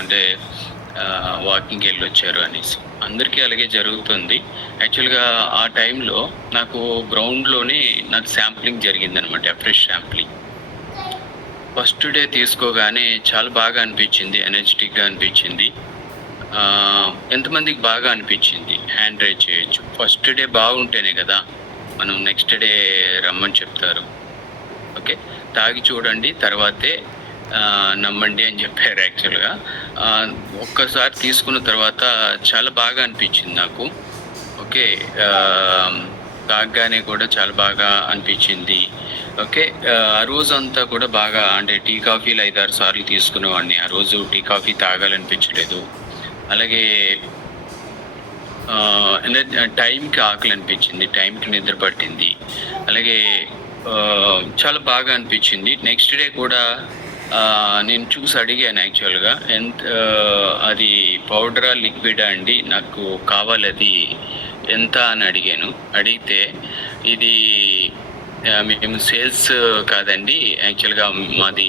అంటే వాకింగ్కి వెళ్ళి వచ్చారు అనేసి. అందరికీ అలాగే జరుగుతుంది. యాక్చువల్గా ఆ టైంలో నాకు గ్రౌండ్లోనే నాకు శాంప్లింగ్ జరిగిందనమాట, ఫ్రెష్ శాంప్లింగ్. ఫస్ట్ డే తీసుకోగానే చాలా బాగా అనిపించింది, ఎనర్జెటిక్గా అనిపించింది. ఎంతమందికి బాగా అనిపించింది హ్యాండ్ రైజ్ చేయొచ్చు. ఫస్ట్ డే బాగుంటేనే కదా మనం నెక్స్ట్ డే రమ్మని చెప్తారు. ఓకే, తాగి చూడండి తర్వాతే నమ్మండి అని చెప్పారు. యాక్చువల్గా ఒక్కసారి తీసుకున్న తర్వాత చాలా బాగా అనిపించింది నాకు. ఓకే, తాగగానే కూడా చాలా బాగా అనిపించింది. ఓకే, ఆ రోజు అంతా కూడా బాగా, అంటే టీ కాఫీలు 5-6 సార్లు తీసుకునేవాడిని. ఆ రోజు టీ కాఫీ తాగాలనిపించలేదు. అలాగే టైంకి ఆకలి అనిపించింది, టైంకి నిద్ర పట్టింది. అలాగే చాలా బాగా అనిపించింది. నెక్స్ట్ డే కూడా నేను చూసి అడిగాను యాక్చువల్గా, అది పౌడరా లిక్విడా అండి, నాకు కావాలి, అది ఎంత అని అడిగాను. అడిగితే ఇది మేము సేల్స్ కాదండి, యాక్చువల్గా మాది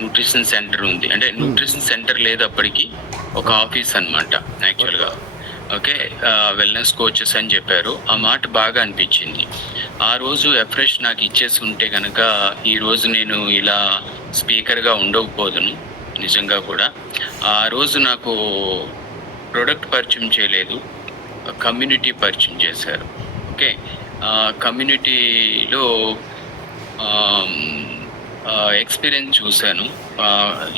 న్యూట్రిషన్ సెంటర్ ఉంది. అంటే న్యూట్రిషన్ సెంటర్ లేదు అప్పటికి, ఒక ఆఫీస్ అనమాట యాక్చువల్గా. ఓకే, వెల్నెస్ కోచెస్ అని చెప్పారు. ఆ మాట బాగా అనిపించింది. ఆ రోజు ఎఫ్రెష్ నాకు ఇచ్చేసి ఉంటే కనుక ఈరోజు నేను ఇలా స్పీకర్గా ఉండకపోదును. నిజంగా కూడా ఆ రోజు నాకు ప్రొడక్ట్ పరిచయం చేయలేదు, కమ్యూనిటీ పరిచయం చేశారు. ఓకే, కమ్యూనిటీలో ఎక్స్పీరియన్స్ చూశాను.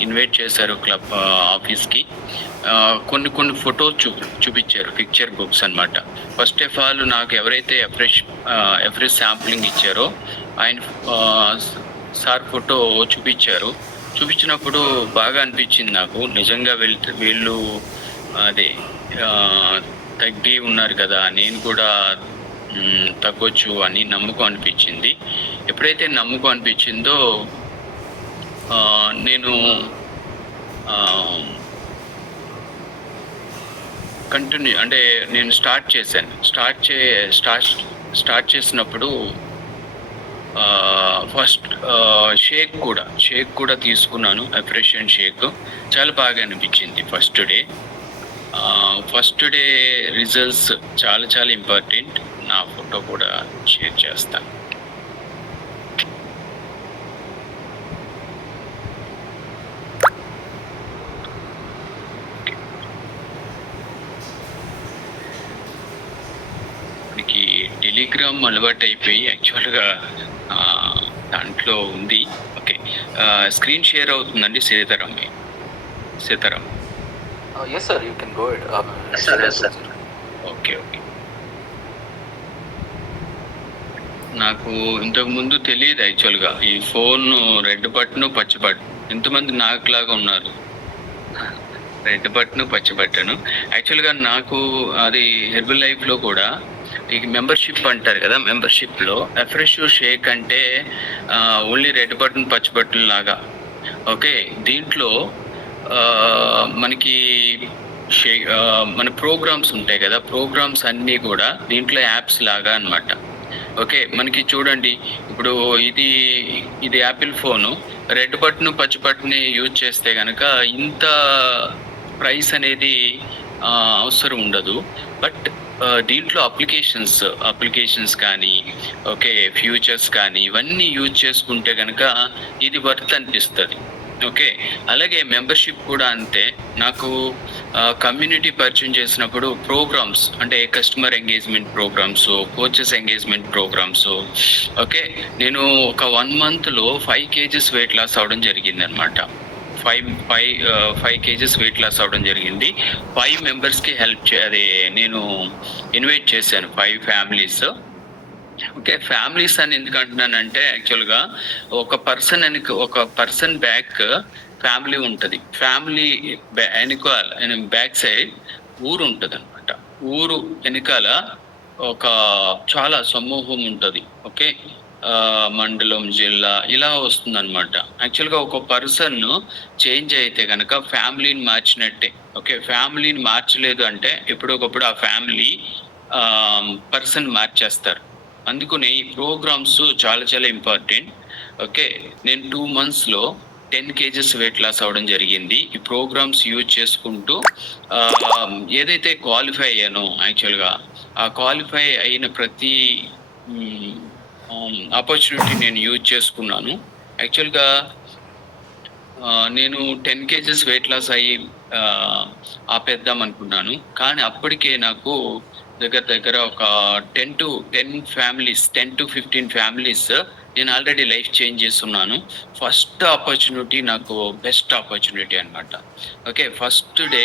ఇన్వైట్ చేశారు క్లబ్ ఆఫీస్కి. కొన్ని ఫొటోస్ చూపించారు, పిక్చర్ బుక్స్ అనమాట. ఫస్ట్ ఆఫ్ ఆల్ నాకు ఎవరైతే ఎఫ్రెష్ శాంప్లింగ్ ఇచ్చారో ఆయన సార్ ఫోటో చూపించినప్పుడు బాగా అనిపించింది నాకు. నిజంగా వీళ్ళు అదే తగ్గి ఉన్నారు కదా, నేను కూడా తగ్గొచ్చు అని నమ్మకం అనిపించింది. ఎప్పుడైతే నమ్మకం అనిపించిందో నేను కంటిన్యూ, అంటే నేను స్టార్ట్ చేశాను. స్టార్ట్ చేసినప్పుడు ఫస్ట్ షేక్ కూడా తీసుకున్నాను, ఎఫ్రెషియన్ షేక్. చాలా బాగా అనిపించింది ఫస్ట్ డే రిజల్ట్స్ చాలా చాలా ఇంపార్టెంట్. నా ఫోటో కూడా షేర్ చేస్తాను. మనకి టెలిగ్రామ్ అలవాటు అయిపోయి యాక్చువల్గా దాంట్లో ఉంది. ఓకే, స్క్రీన్ షేర్ అవుతుందండి Sitaram. Yes sir, you can go ahead. Yes sir. Okay, నాకు ఇంతకు ముందు తెలియదు యాక్చువల్గా ఈ ఫోన్ రెడ్ బటన్ పచ్చి బటన్. ఎంతమంది నాకులాగా ఉన్నారు, రెడ్ బటన్ పచ్చి బటన్. యాక్చువల్గా నాకు అది హెర్బల్ లైఫ్లో కూడా ఈ మెంబర్షిప్ అంటారు కదా, మెంబర్షిప్లో ఎఫ్రెష్ షేక్ అంటే ఓన్లీ రెడ్ బటన్ పచ్చి బటన్ లాగా. ఓకే, దీంట్లో మనకి మన ప్రోగ్రామ్స్ ఉంటాయి కదా, ప్రోగ్రామ్స్ అన్నీ కూడా దీంట్లో యాప్స్ లాగా అనమాట. ఓకే, మనకి చూడండి ఇప్పుడు ఇది యాపిల్ ఫోను, రెడ్ బటన్ పచ్చి బటన్ యూజ్ చేస్తే కనుక ఇంత ప్రైస్ అనేది అవసరం ఉండదు. బట్ దీంట్లో అప్లికేషన్స్ కానీ, ఓకే, ఫ్యూచర్స్ కానీ ఇవన్నీ యూజ్ చేసుకుంటే కనుక ఇది వర్త్ అనిపిస్తుంది. ఓకే, అలాగే మెంబర్షిప్ కూడా అంతే. నాకు కమ్యూనిటీ పరిచయం చేసినప్పుడు ప్రోగ్రామ్స్, అంటే customer engagement programs, coaches engagement programs. Okay, నేను ఒక 1 monthలో 5 kgs వెయిట్ లాస్ అవడం జరిగింది అనమాట. 5 kgs వెయిట్ లాస్ అవడం జరిగింది. 5 మెంబర్స్కి అదే నేను ఇన్వైట్ చేశాను, 5 ఫ్యామిలీస్. ఓకే, ఫ్యామిలీస్ అని ఎందుకు అంటున్నానంటే యాక్చువల్గా ఒక పర్సన్ బ్యాక్ ఫ్యామిలీ ఉంటుంది. ఫ్యామిలీ వెనకాల బ్యాక్ సైడ్ ఊరు ఉంటుంది అనమాట. ఊరు వెనకాల ఒక చాలా సమూహం ఉంటుంది. ఓకే, మండలం, జిల్లా ఇలా వస్తుంది అనమాట. యాక్చువల్గా ఒక పర్సన్ చేంజ్ అయితే కనుక ఫ్యామిలీని మార్చినట్టే. ఓకే, ఫ్యామిలీని మార్చలేదు అంటే ఎప్పుడొకప్పుడు ఆ ఫ్యామిలీ పర్సన్ మార్చేస్తారు. అందుకని ఈ ప్రోగ్రామ్స్ చాలా చాలా ఇంపార్టెంట్. ఓకే, నేను 2 monthsలో 10 కేజెస్ వెయిట్ లాస్ అవ్వడం జరిగింది. ఈ ప్రోగ్రామ్స్ యూజ్ చేసుకుంటూ ఆ, ఏదైతే క్వాలిఫై అయ్యానో యాక్చువల్గా ఆ క్వాలిఫై అయిన ప్రతి ఆపర్చునిటీ నేను యూజ్ చేసుకున్నాను. యాక్చువల్గా నేను 10 కేజెస్ వెయిట్ లాస్ అయ్యి ఆ, ఆపేద్దాం అనుకున్నాను. కానీ అప్పటికే నాకు దగ్గర దగ్గర ఒక 10 to 15 ఫ్యామిలీస్ నేను ఆల్రెడీ లైఫ్ చేంజ్ చేస్తున్నాను. ఫస్ట్ ఆపర్చునిటీ నాకు బెస్ట్ ఆపర్చునిటీ అనమాట. ఓకే, ఫస్ట్ డే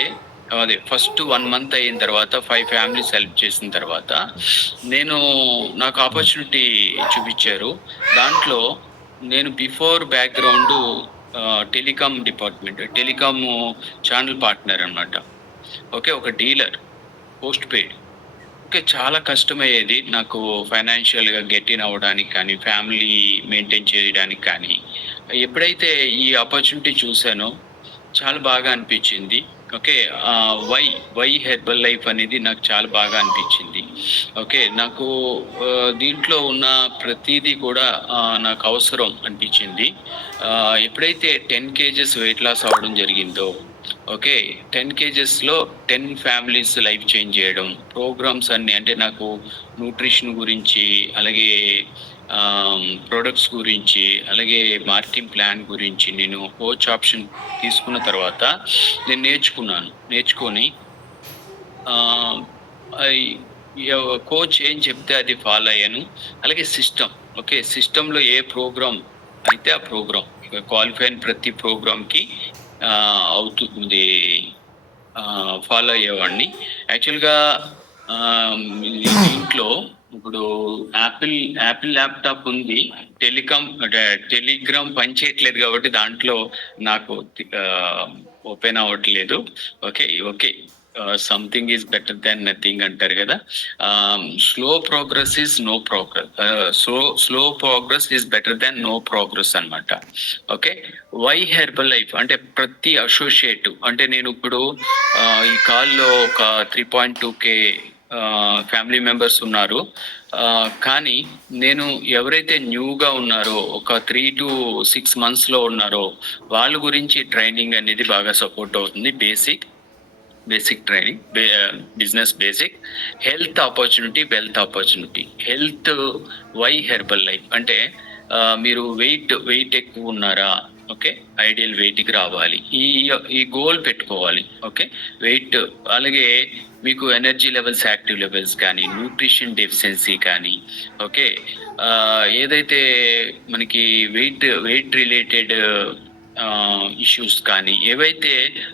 అదే ఫస్ట్ 1 మంత్ అయిన తర్వాత 5 ఫ్యామిలీస్ హెల్ప్ చేసిన తర్వాత నాకు ఆపర్చునిటీ చూపించారు. దాంట్లో నేను before background telecom department, telecom channel partner అనమాట. ఓకే, ఒక డీలర్, పోస్ట్ పెయిడ్. ఓకే, చాలా కష్టమయ్యేది నాకు ఫైనాన్షియల్గా గెట్ ఇన్ అవ్వడానికి కానీ, ఫ్యామిలీ మెయింటైన్ చేయడానికి కానీ. ఎప్పుడైతే ఈ ఆపర్చునిటీ చూసానో చాలా బాగా అనిపించింది. ఓకే, వై హెర్బల్ లైఫ్ అనేది నాకు చాలా బాగా అనిపించింది. ఓకే, నాకు దీంట్లో ఉన్న ప్రతిదీ కూడా నాకు అవసరం అనిపించింది. ఎప్పుడైతే 10 కేజెస్ వెయిట్ లాస్ అవ్వడం జరిగిందో, ఓకే, 10 కేజెస్లో 10 ఫ్యామిలీస్ లైఫ్ చేంజ్ చేయడం, ప్రోగ్రామ్స్ అన్ని అంటే నాకు న్యూట్రిషన్ గురించి, అలాగే ప్రొడక్ట్స్ గురించి, అలాగే మార్కెటింగ్ ప్లాన్ గురించి నేను కోచ్ ఆప్షన్ తీసుకున్న తర్వాత నేను నేర్చుకొని కోచ్ ఏం చెప్తే అది ఫాలో అయ్యాను. అలాగే సిస్టమ్, ఓకే, సిస్టంలో ఏ ప్రోగ్రామ్ అయితే ఆ ప్రోగ్రామ్ క్వాలిఫై అయిన ప్రతి ప్రోగ్రామ్కి అవుతుంది ఫాలో అయ్యేవాడిని. యాక్చువల్గా దీంట్లో ఇప్పుడు యాపిల్ ల్యాప్టాప్ ఉంది, టెలిగ్రామ్ పనిచేయట్లేదు కాబట్టి దాంట్లో నాకు ఓపెన్ అవ్వట్లేదు. Okay, something is better than nothing అంటారు కదా. Slow progress is no progress, slow progress is better than no progress అనమాట. ఓకే, వై హెర్బల్ లైఫ్ అంటే ప్రతి అసోసియేట్ అంటే నేను ఇప్పుడు ఈ కాల్లో ఒక 3.2K ఫ్యామిలీ మెంబర్స్ ఉన్నారు. కానీ నేను ఎవరైతే న్యూగా ఉన్నారో ఒక 3 to 6 monthsలో ఉన్నారో వాళ్ళ గురించి ట్రైనింగ్ అనేది బాగా సపోర్ట్ అవుతుంది. Basic training, business basic, health opportunity, wealth opportunity. Health why Herbalife అంటే మీరు వెయిట్ ఎక్కువ ఉన్నారా, ఓకే, ఐడియల్ వెయిట్కి రావాలి, ఈ గోల్ పెట్టుకోవాలి. ఓకే, వెయిట్, అలాగే మీకు ఎనర్జీ లెవెల్స్, యాక్టివ్ లెవెల్స్ కానీ, న్యూట్రిషన్ డెఫిషియన్సీ కానీ, ఓకే, ఏదైతే మనకి వెయిట్ రిలేటెడ్ ఇష్యూస్ కానీ ఏవైతే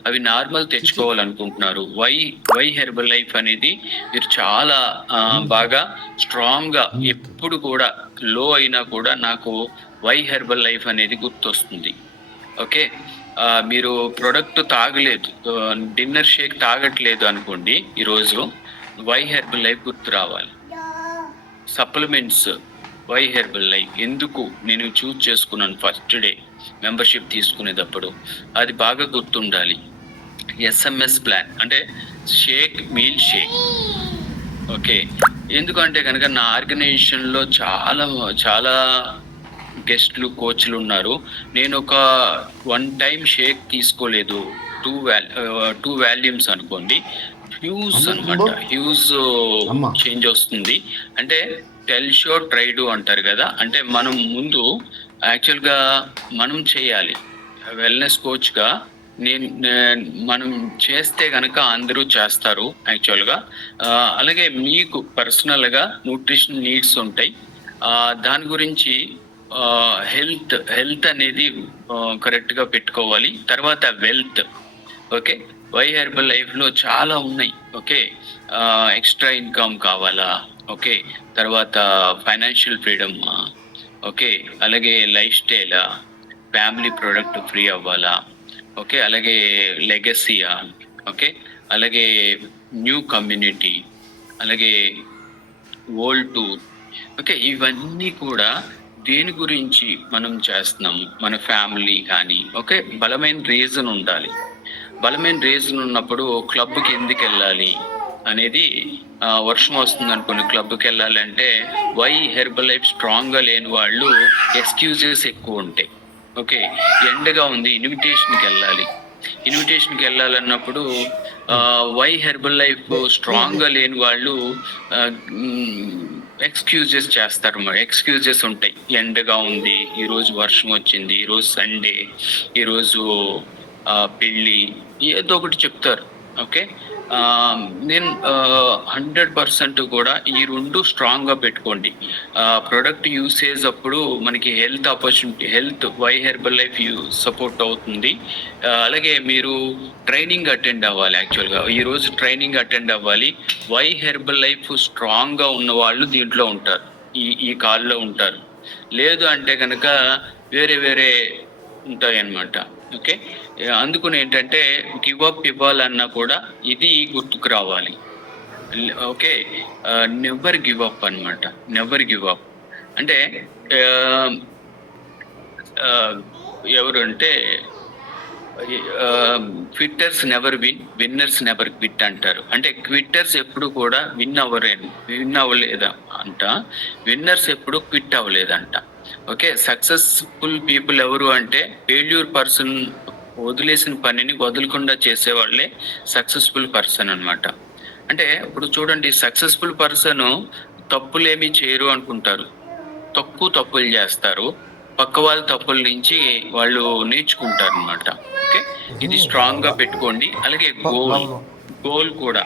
అవి నార్మల్ తెచ్చుకోవాలనుకుంటున్నారు, వై హెర్బల్ లైఫ్ అనేది మీరు చాలా బాగా స్ట్రాంగ్గా, ఎప్పుడు కూడా లో అయినా కూడా నాకు వై హెర్బల్ లైఫ్ అనేది గుర్తొస్తుంది. ఓకే, మీరు ప్రొడక్ట్ తాగలేదు, డిన్నర్ షేక్ తాగట్లేదు అనుకోండి, ఈరోజు వై హెర్బల్ లైఫ్ గుర్తు రావాలి. సప్లిమెంట్స్, వై హెర్బల్ లైఫ్ ఎందుకు నేను చూజ్ చేసుకున్నాను ఫస్ట్ డే మెంబర్షిప్ తీసుకునేటప్పుడు, అది బాగా గుర్తుండాలి. SMS ప్లాన్ అంటే మీల్ షేక్. ఓకే, ఎందుకంటే కనుక నా ఆర్గనైజేషన్లో చాలా గెస్ట్లు, కోచ్లు ఉన్నారు. నేను ఒక 1 time షేక్ తీసుకోలేదు, 2 వాల్యూమ్స్ అనుకోండి, హ్యూజ్ అనమాట, హ్యూజ్ చేంజ్ వస్తుంది. అంటే టెల్ షో ట్రై డు అంటారు కదా, అంటే మనం ముందు యాక్చువల్గా మనం చేయాలి. వెల్నెస్ కోచ్గా మనం చేస్తే కనుక అందరూ చేస్తారు యాక్చువల్గా. అలాగే మీకు పర్సనల్గా న్యూట్రిషన్ నీడ్స్ ఉంటాయి, దాని గురించి హెల్త్ అనేది కరెక్ట్గా పెట్టుకోవాలి. తర్వాత వెల్త్, ఓకే, వై హెర్బల్ లైఫ్లో చాలా ఉన్నాయి. ఓకే, ఎక్స్ట్రా ఇన్కమ్ కావాలా, ఓకే, తర్వాత ఫైనాన్షియల్ ఫ్రీడమ్, ఓకే, అలాగే లైఫ్ స్టైలా, ఫ్యామిలీ ప్రొడక్ట్ ఫ్రీ అవ్వాలా, ఓకే, అలాగే లెగసీయా, ఓకే, అలాగే న్యూ కమ్యూనిటీ, అలాగే వరల్డ్ టూర్. ఓకే, ఇవన్నీ కూడా దేని గురించి మనం చేస్తున్నాము, మన ఫ్యామిలీ కానీ. ఓకే, బలమైన రీజన్ ఉండాలి. బలమైన రీజన్ ఉన్నప్పుడు క్లబ్కి ఎందుకు వెళ్ళాలి అనేది, వర్షం వస్తుంది అనుకుని క్లబ్కి వెళ్ళాలంటే వై హెర్బల్ లైఫ్ స్ట్రాంగ్గా లేని వాళ్ళు ఎక్స్క్యూజెస్ ఎక్కువ ఉంటాయి. ఓకే, ఎండగా ఉంది, ఇన్విటేషన్కి వెళ్ళాలన్నప్పుడు వై హెర్బల్ లైఫ్ స్ట్రాంగ్గా లేని వాళ్ళు ఎక్స్క్యూజెస్ చేస్తారు. మరి ఎక్స్క్యూజెస్ ఉంటాయి. ఎండగా ఉంది, ఈరోజు వర్షం వచ్చింది, ఈరోజు సండే, ఈరోజు పెళ్ళి, ఏదో ఒకటి చెప్తారు. ఓకే, నేను 100% కూడా ఈ రెండు స్ట్రాంగ్గా పెట్టుకోండి. ప్రొడక్ట్ యూసేజ్ అప్పుడు మనకి health opportunity, health why Herbalife support అవుతుంది. అలాగే మీరు ట్రైనింగ్ అటెండ్ అవ్వాలి. యాక్చువల్గా ఈరోజు ట్రైనింగ్ అటెండ్ అవ్వాలి. వై హెర్బల్ లైఫ్ స్ట్రాంగ్గా ఉన్న వాళ్ళు దీంట్లో ఉంటారు, ఈ కాల్లో ఉంటారు. లేదు అంటే కనుక వేరే వేరే ఉంటాయి అన్నమాట. ఓకే, అందుకని ఏంటంటే గివప్ ఇవ్వాలన్నా కూడా ఇది గుర్తుకు రావాలి. ఓకే, నెవర్ గివ్ అప్ అనమాట. నెవర్ గివ్ అప్ అంటే ఎవరు అంటే quitters never winners never quit అంటారు. అంటే క్విట్టర్స్ ఎప్పుడు కూడా విన్ అవ్వలేదా అంట, విన్నర్స్ ఎప్పుడు క్విట్ అవ్వలేదంట. ఓకే, సక్సెస్ఫుల్ పీపుల్ ఎవరు అంటే ఫెయిల్యూర్ పర్సన్, వదిలేసిన పనిని వదలకుండా చేసేవాళ్ళే సక్సెస్ఫుల్ పర్సన్ అనమాట. అంటే ఇప్పుడు చూడండి, సక్సెస్ఫుల్ పర్సన్ తప్పులేమీ చేయరు అనుకుంటారు, తప్పులు చేస్తారు. పక్క వాళ్ళ తప్పుల నుంచి వాళ్ళు నేర్చుకుంటారు అనమాట. ఓకే, ఇది స్ట్రాంగ్ గా పెట్టుకోండి. అలాగే గోల్ కూడా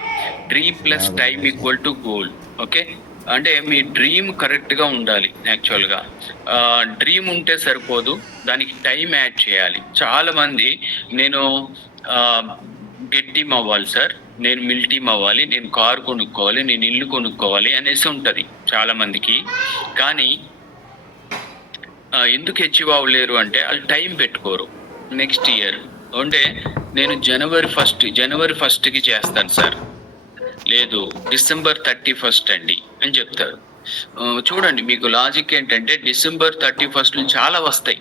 dream plus time equal to goal. Okay, అంటే మీ డ్రీమ్ కరెక్ట్ గా ఉండాలి. యాక్చువల్ గా డ్రీమ్ ఉంటే సరిపోదు, దానికి టైం యాడ్ చేయాలి. చాలా మంది నేను గెట్ టీమ్ అవ్వాలి సార్, నేను మిల్ టీమ్ అవ్వాలి, నేను కారు కొనుక్కోవాలి, నేను ఇల్లు కొనుక్కోవాలి అనేసి ఉంటుంది చాలా మందికి. కానీ ఎందుకు అచీవ్ అవ్వలేరు అంటే వాళ్ళు టైం పెట్టుకోరు. నెక్స్ట్ ఇయర్ అంటే నేను జనవరి ఫస్ట్కి చేస్తాను సార్, లేదు December 31 అండి అని చెప్తారు. చూడండి, మీకు లాజిక్ ఏంటంటే December 31 చాలా వస్తాయి.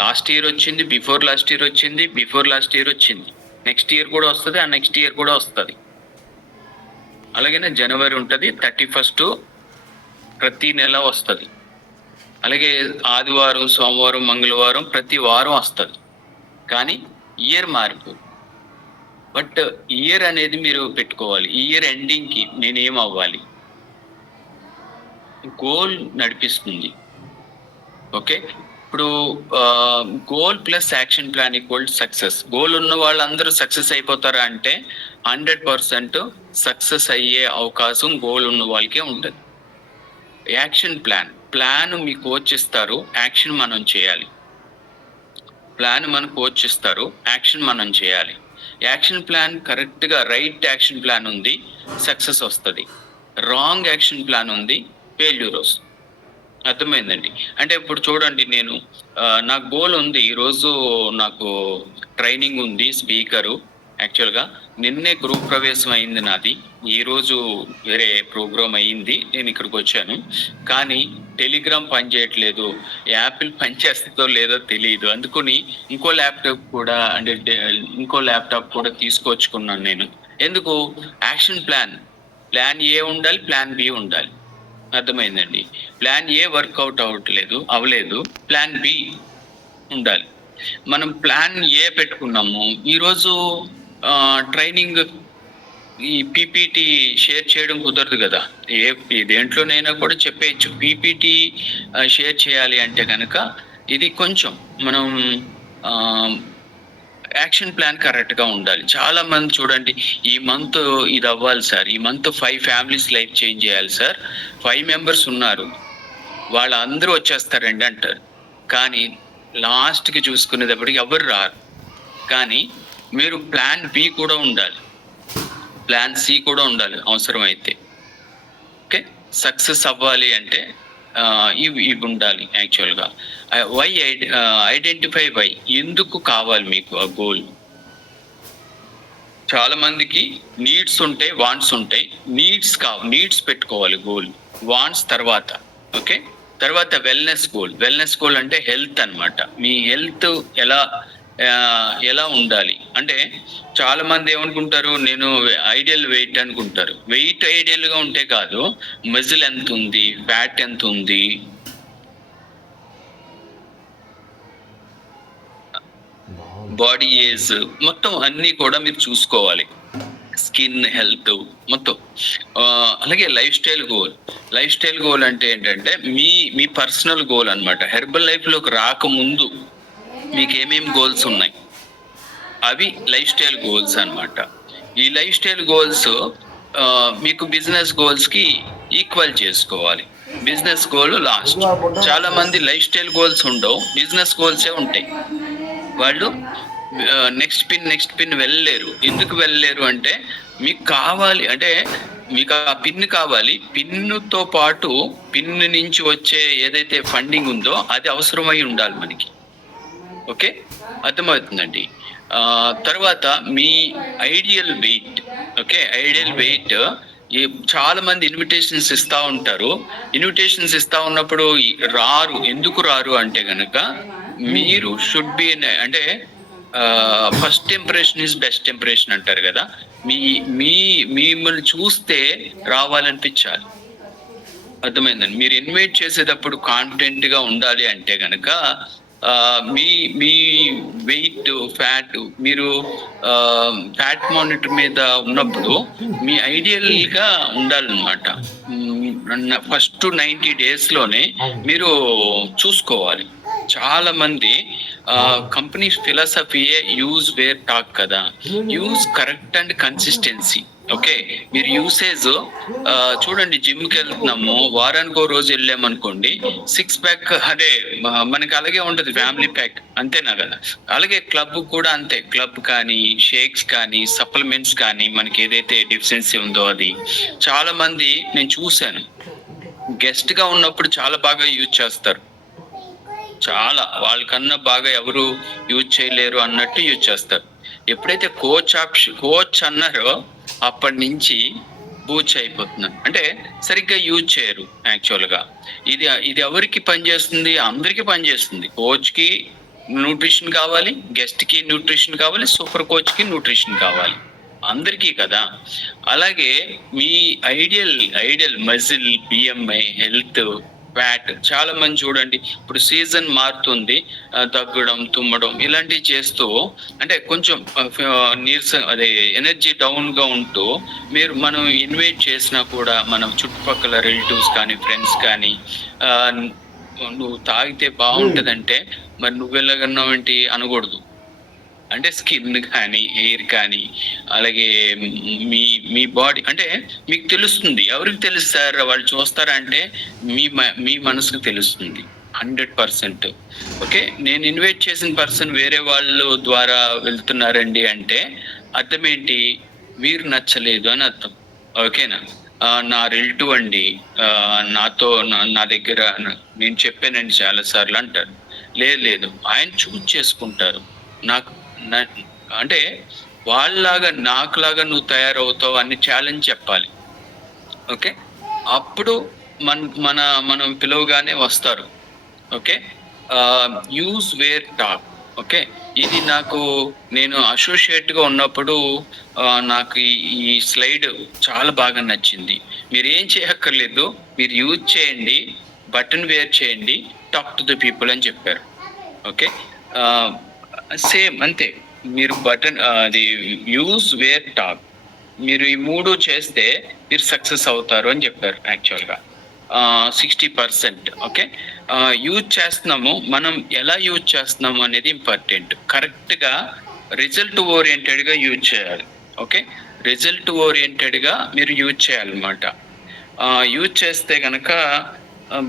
లాస్ట్ ఇయర్ వచ్చింది, బిఫోర్ లాస్ట్ ఇయర్ వచ్చింది, నెక్స్ట్ ఇయర్ కూడా వస్తుంది, ఆ నెక్స్ట్ ఇయర్ కూడా వస్తుంది. అలాగే జనవరి ఉంటుంది, 31 ప్రతి నెల వస్తుంది. అలాగే ఆదివారం, సోమవారం, మంగళవారం ప్రతి వారం వస్తుంది. కానీ ఇయర్ మారిపోదు. బట్ ఇయర్ అనేది మీరు పెట్టుకోవాలి. ఇయర్ ఎండింగ్కి నేనేం అవ్వాలి, గోల్ నడిపిస్తుంది. ఓకే, ఇప్పుడు goal plus action plan equal success. Goal ఉన్న వాళ్ళందరూ సక్సెస్ అయిపోతారా అంటే 100% సక్సెస్ అయ్యే అవకాశం గోల్ ఉన్న వాళ్ళకే ఉంటుంది. యాక్షన్ ప్లాన్ మీ కోచ్ ఇస్తారు, యాక్షన్ మనం చేయాలి. యాక్షన్ మనం చేయాలి. యాక్షన్ ప్లాన్ కరెక్ట్గా రైట్ యాక్షన్ ప్లాన్ ఉంది, సక్సెస్ వస్తుంది. రాంగ్ యాక్షన్ ప్లాన్ ఉంది, ఫెయిల్యూర్ వస్తుంది. అర్థమైందండి? అంటే ఇప్పుడు చూడండి, నేను నాకు గోల్ ఉంది, ఈరోజు నాకు ట్రైనింగ్ ఉంది, స్పీకరు. యాక్చువల్గా నిన్నే గ్రూప్ ప్రవేశం అయింది నాది, ఈరోజు వేరే ప్రోగ్రామ్ అయ్యింది, నేను ఇక్కడికి వచ్చాను. కానీ టెలిగ్రామ్ పనిచేయట్లేదు, యాపిల్ పనిచేస్తుందో లేదో తెలియదు. అందుకని ఇంకో ల్యాప్టాప్ కూడా తీసుకొచ్చుకున్నాను నేను. ఎందుకు? యాక్షన్ ప్లాన్ ఏ ఉండాలి, ప్లాన్ బి ఉండాలి. అర్థమైందండి? ప్లాన్ ఏ వర్కౌట్ అవ్వలేదు, ప్లాన్ బి ఉండాలి. మనం ప్లాన్ ఏ పెట్టుకున్నాము, ఈరోజు ట్రైనింగ్ ఈ పీపీటీ షేర్ చేయడం కుదరదు కదా. దేంట్లోనైనా కూడా చెప్పేయచ్చు. పీపీటీ షేర్ చేయాలి అంటే కనుక ఇది కొంచెం మనం యాక్షన్ ప్లాన్ కరెక్ట్గా ఉండాలి. చాలా మంది చూడండి, ఈ మంత్ ఇది అవ్వాలి సార్, ఈ మంత్ 5 ఫ్యామిలీస్ లైఫ్ చేంజ్ చేయాలి సార్, 5 మెంబర్స్ ఉన్నారు, వాళ్ళందరూ వచ్చేస్తారండి అంటారు. కానీ లాస్ట్కి చూసుకునేటప్పటికి ఎవరు రారు. కానీ మీరు ప్లాన్ బి కూడా ఉండాలి, ప్లాన్ సి కూడా ఉండాలి అవసరమైతే. ఓకే, సక్సెస్ అవ్వాలి అంటే ఇవి ఉండాలి. యాక్చువల్గా ఐడెంటిఫై వై, ఎందుకు కావాలి మీకు ఆ గోల్. చాలా మందికి నీడ్స్ ఉంటాయి, వాంట్స్ ఉంటాయి. నీడ్స్ పెట్టుకోవాలి గోల్, వాంట్స్ తర్వాత. ఓకే, తర్వాత వెల్నెస్ గోల్ అంటే హెల్త్ అన్నమాట. మీ హెల్త్ ఎలా ఉండాలి అంటే, చాలా మంది ఏమనుకుంటారు, నేను ఐడియల్ వెయిట్ అనుకుంటారు. వెయిట్ ఐడియల్గా ఉంటే కాదు, మజిల్ ఎంత ఉంది, ఫ్యాట్ ఎంత ఉంది, బాడీ ఏజ్ మొత్తం అన్నీ కూడా మీరు చూసుకోవాలి. స్కిన్ హెల్త్ మొత్తం. అలాగే లైఫ్ స్టైల్ గోల్ అంటే ఏంటంటే మీ మీ పర్సనల్ గోల్ అన్నమాట. హెర్బల్ లైఫ్లోకి రాకముందు మీకు ఏమేమి గోల్స్ ఉన్నాయి, అవి లైఫ్ స్టైల్ గోల్స్ అన్నమాట. ఈ లైఫ్ స్టైల్ గోల్స్ మీకు బిజినెస్ గోల్స్కి ఈక్వల్ చేసుకోవాలి. Business goal last. చాలా మంది లైఫ్ స్టైల్ గోల్స్ ఉండవు, బిజినెస్ గోల్సే ఉంటాయి. వాళ్ళు నెక్స్ట్ పిన్ వెళ్ళలేరు. ఎందుకు వెళ్ళలేరు అంటే మీకు కావాలి అంటే మీకు ఆ పిన్ కావాలి. పిన్నుతో పాటు పిన్ నుంచి వచ్చే ఏదైతే ఫండింగ్ ఉందో అది అవసరమై ఉండాలి మనకి. ఓకే, అర్థమవుతుందండి. తర్వాత మీ ideal weight. Okay, ideal weight. చాలా మంది ఇన్విటేషన్స్ ఇస్తా ఉంటారు. ఇన్విటేషన్స్ ఇస్తా ఉన్నప్పుడు ఎందుకు రారు అంటే గనక మీరు షుడ్ బి అంటే first impression is best impression అంటారు కదా. మిమ్మల్ని చూస్తే రావాలనిపించాలి. అర్థమైందండి. మీరు ఇన్వైట్ చేసేటప్పుడు కాన్ఫిడెంట్ గా ఉండాలి అంటే గనక మీ మీ వెయిట్ ఫ్యాట్ మీరు ఫ్యాట్ మానిటర్ మీద ఉన్నప్పుడు మీ ఐడియల్ గా ఉండాలన్నమాట. ఫస్ట్ 90 days లోనే మీరు చూసుకోవాలి. చాలా మంది కంపెనీ ఫిలాసఫీయే యూజ్ వేర్ టాక్ కదా. Use correct and consistency. Okay, మీరు యూసేజ్ చూడండి. జిమ్కి వెళ్తున్నాము, వారానికి 1 రోజు వెళ్ళామనుకోండి, 6 pack అదే మనకి అలాగే ఉంటుంది. ఫ్యామిలీ ప్యాక్ అంతేనా కదా. అలాగే క్లబ్ కూడా అంతే. క్లబ్ కానీ షేక్స్ కానీ సప్లిమెంట్స్ కానీ మనకి ఏదైతే డెఫిషియన్సీ ఉందో అది చాలా మంది నేను చూశాను. గెస్ట్ గా ఉన్నప్పుడు చాలా బాగా యూజ్ చేస్తారు. చాలా వాళ్ళకన్నా బాగా ఎవరు యూజ్ చేయలేరు అన్నట్టు యూజ్ చేస్తారు. ఎప్పుడైతే కోచ్ అన్నారో అప్పటి నుంచి బూచ్ అయిపోతున్నారు. అంటే సరిగ్గా యూజ్ చేయరు యాక్చువల్గా. ఇది ఎవరికి పనిచేస్తుంది? అందరికీ పనిచేస్తుంది. కోచ్కి న్యూట్రిషన్ కావాలి, గెస్ట్కి న్యూట్రిషన్ కావాలి, సూపర్ కోచ్కి న్యూట్రిషన్ కావాలి, అందరికీ కదా. అలాగే మీ ideal muscle, BMI, health, fat. చాలా మంది చూడండి, ఇప్పుడు సీజన్ మారుతుంది, తగ్గడం, తుమ్మడం ఇలాంటివి చేస్తూ అంటే కొంచెం అదే ఎనర్జీ డౌన్ గా ఉంటూ మనం ఇన్వైట్ చేసినా కూడా మనం చుట్టుపక్కల రిలేటివ్స్ కానీ ఫ్రెండ్స్ కానీ నువ్వు తాగితే బాగుంటదంటే మరి నువ్వు వెళ్ళగన్నావేంటి అనకూడదు. అంటే స్కిన్ కానీ హెయిర్ కానీ అలాగే మీ బాడీ అంటే మీకు తెలుస్తుంది. ఎవరికి తెలుస్తారు? వాళ్ళు చూస్తారా అంటే మీ మనసుకు తెలుస్తుంది 100%. ఓకే, నేను ఇన్వైట్ చేసిన పర్సన్ వేరే వాళ్ళు ద్వారా వెళ్తున్నారండి అంటే అర్థం ఏంటి? మీరు నచ్చలేదు అని అర్థం. ఓకేనా? నా రిలేటివ్ అండి, నాతో నా దగ్గర నేను చెప్పానండి చాలాసార్లు అంటారు. లేదు ఆయన చూజ్ చేసుకుంటారు. నాకు అంటే వాళ్ళలాగా నాకులాగా నువ్వు తయారవుతావు అని ఛాలెంజ్ చెప్పాలి. ఓకే, అప్పుడు మనం పిలవగానే వస్తారు. Okay, use where talk. Okay, ఇది నేను అసోసియేట్గా ఉన్నప్పుడు నాకు ఈ స్లైడ్ చాలా బాగా నచ్చింది. మీరు ఏం చేయక్కర్లేదు, మీరు యూజ్ చేయండి, బటన్ వేర్ చేయండి, టాక్ టు ద పీపుల్ అని చెప్పారు. ఓకే, సేమ్ అంతే. మీరు అది యూజ్ వేర్ టాక్, మీరు ఈ 3 చేస్తే మీరు సక్సెస్ అవుతారు అని చెప్పారు యాక్చువల్గా. 60%. ఓకే, యూజ్ చేస్తున్నాము, మనం ఎలా యూజ్ చేస్తున్నాము అనేది ఇంపార్టెంట్. కరెక్ట్గా రిజల్ట్ ఓరియంటెడ్గా యూజ్ చేయాలి. ఓకే, రిజల్ట్ ఓరియంటెడ్గా మీరు యూజ్ చేయాలన్నమాట. యూజ్ చేస్తే కనుక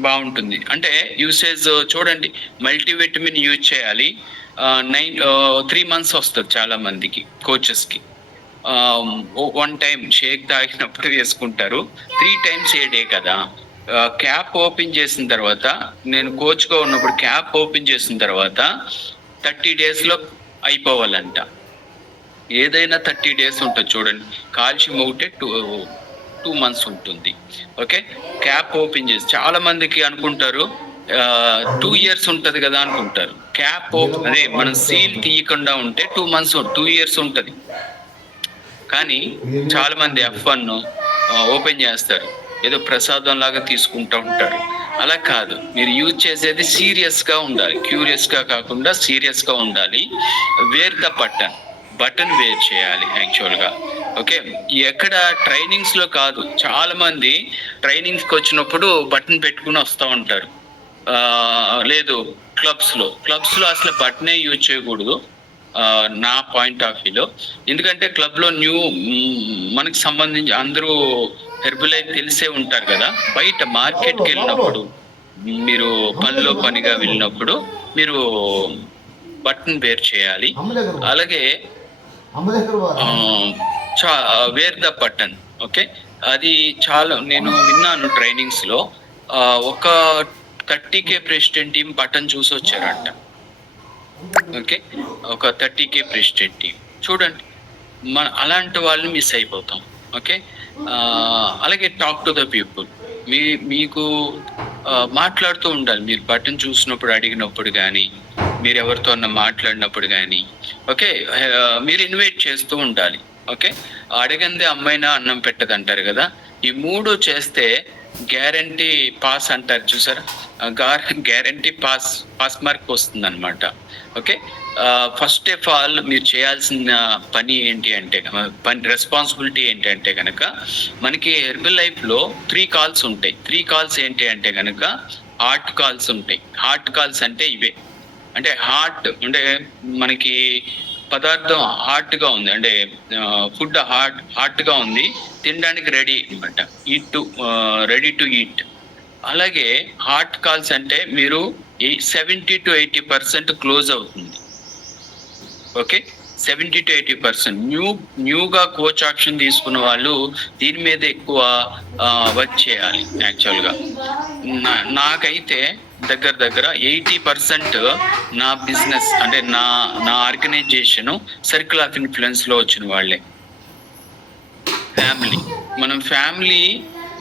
బాగుంటుంది. అంటే యూసేజ్ చూడండి, మల్టీవిటమిన్ యూజ్ చేయాలి. 3 months వస్తుంది చాలా మందికి కోచెస్కి. 1 time షేక్ తాగినప్పుడు వేసుకుంటారు, 3 times a day కదా. క్యాప్ ఓపెన్ చేసిన తర్వాత, నేను కోచ్గా ఉన్నప్పుడు క్యాప్ ఓపెన్ చేసిన తర్వాత 30 days అయిపోవాలంట. ఏదైనా 30 days ఉంటుంది చూడండి. కాల్షియం ఒకటే 2 months ఉంటుంది. ఓకే, క్యాప్ ఓపెన్ చేసి చాలా మందికి అనుకుంటారు 2 years ఉంటుంది కదా అనుకుంటారు. క్యాప్ అదే మనం సీల్ తీయకుండా ఉంటే 2 months 2 years ఉంటుంది. కానీ చాలా మంది F1 ఓపెన్ చేస్తారు, ఏదో ప్రసాదం లాగా తీసుకుంటూ ఉంటారు. అలా కాదు, మీరు యూజ్ చేసేది సీరియస్గా ఉండాలి, క్యూరియస్గా కాకుండా సీరియస్గా ఉండాలి. వేర్ ద బటన్ వేర్ చేయాలి యాక్చువల్గా. ఓకే, ఎక్కడ ట్రైనింగ్స్లో కాదు, చాలా మంది ట్రైనింగ్స్కి వచ్చినప్పుడు బటన్ పెట్టుకుని వస్తూ ఉంటారు. లేదు, క్లబ్స్లో అసలు బటనే యూజ్ చేయకూడదు నా పాయింట్ ఆఫ్ వ్యూలో. ఎందుకంటే క్లబ్లో మనకి సంబంధించి అందరూ హెర్బలైఫ్ తెలిసే ఉంటారు కదా. బయట మార్కెట్కి వెళ్ళినప్పుడు, మీరు పనిగా వెళ్ళినప్పుడు మీరు బటన్ వేర్ చేయాలి. అలాగే వేర్ ద బటన్. ఓకే, అది చాలా నేను విన్నాను ట్రైనింగ్స్లో. ఒక 30K ప్రెసిడెంట్ టీం బటన్ చూసి వచ్చారంట. ఓకే, ఒక 30K ప్రెసిడెంట్ టీం చూడండి, అలాంటి వాళ్ళని మిస్ అయిపోతాం. ఓకే, అలాగే టాక్ టు ద పీపుల్. మీకు మాట్లాడుతూ ఉండాలి. మీరు బటన్ చూసినప్పుడు, అడిగినప్పుడు కానీ, మీరు ఎవరితో మాట్లాడినప్పుడు కానీ. ఓకే, మీరు ఇన్వైట్ చేస్తూ ఉండాలి. ఓకే, అడగందే అమ్మాయినా అన్నం పెట్టదు అంటారు కదా. ఈ 3 చేస్తే గ్యారంటీ పాస్ అంటారు చూసారా, గ్యారంటీ పాస్ మార్క్ వస్తుంది అనమాట. ఓకే, ఫస్ట్ ఆఫ్ ఆల్ మీరు చేయాల్సిన పని ఏంటి అంటే, రెస్పాన్సిబిలిటీ ఏంటంటే కనుక, మనకి హెర్బల్ లైఫ్లో 3 కాల్స్ ఉంటాయి. 3 కాల్స్ ఏంటి అంటే కనుక, హార్ట్ కాల్స్ ఉంటాయి. హార్ట్ కాల్స్ అంటే ఇవే, అంటే అంటే మనకి పదార్థం హార్ట్గా ఉంది, అంటే ఫుడ్ హార్ట్గా ఉంది, తినడానికి రెడీ అనమాట, రెడీ టు ఈట్. అలాగే హార్ట్ కాల్స్ అంటే మీరు 70 to 80% క్లోజ్ అవుతుంది. Okay, 70 to 80%. న్యూగా కోచ్ ఆప్షన్ తీసుకున్న వాళ్ళు దీని మీద ఎక్కువ వర్క్ చేయాలి యాక్చువల్గా. నాకైతే దగ్గర 80% నా బిజినెస్, అంటే నా ఆర్గనైజేషన్ సర్కిల్ ఆఫ్ ఇన్ఫ్లుయెన్స్లో వచ్చిన వాళ్ళే.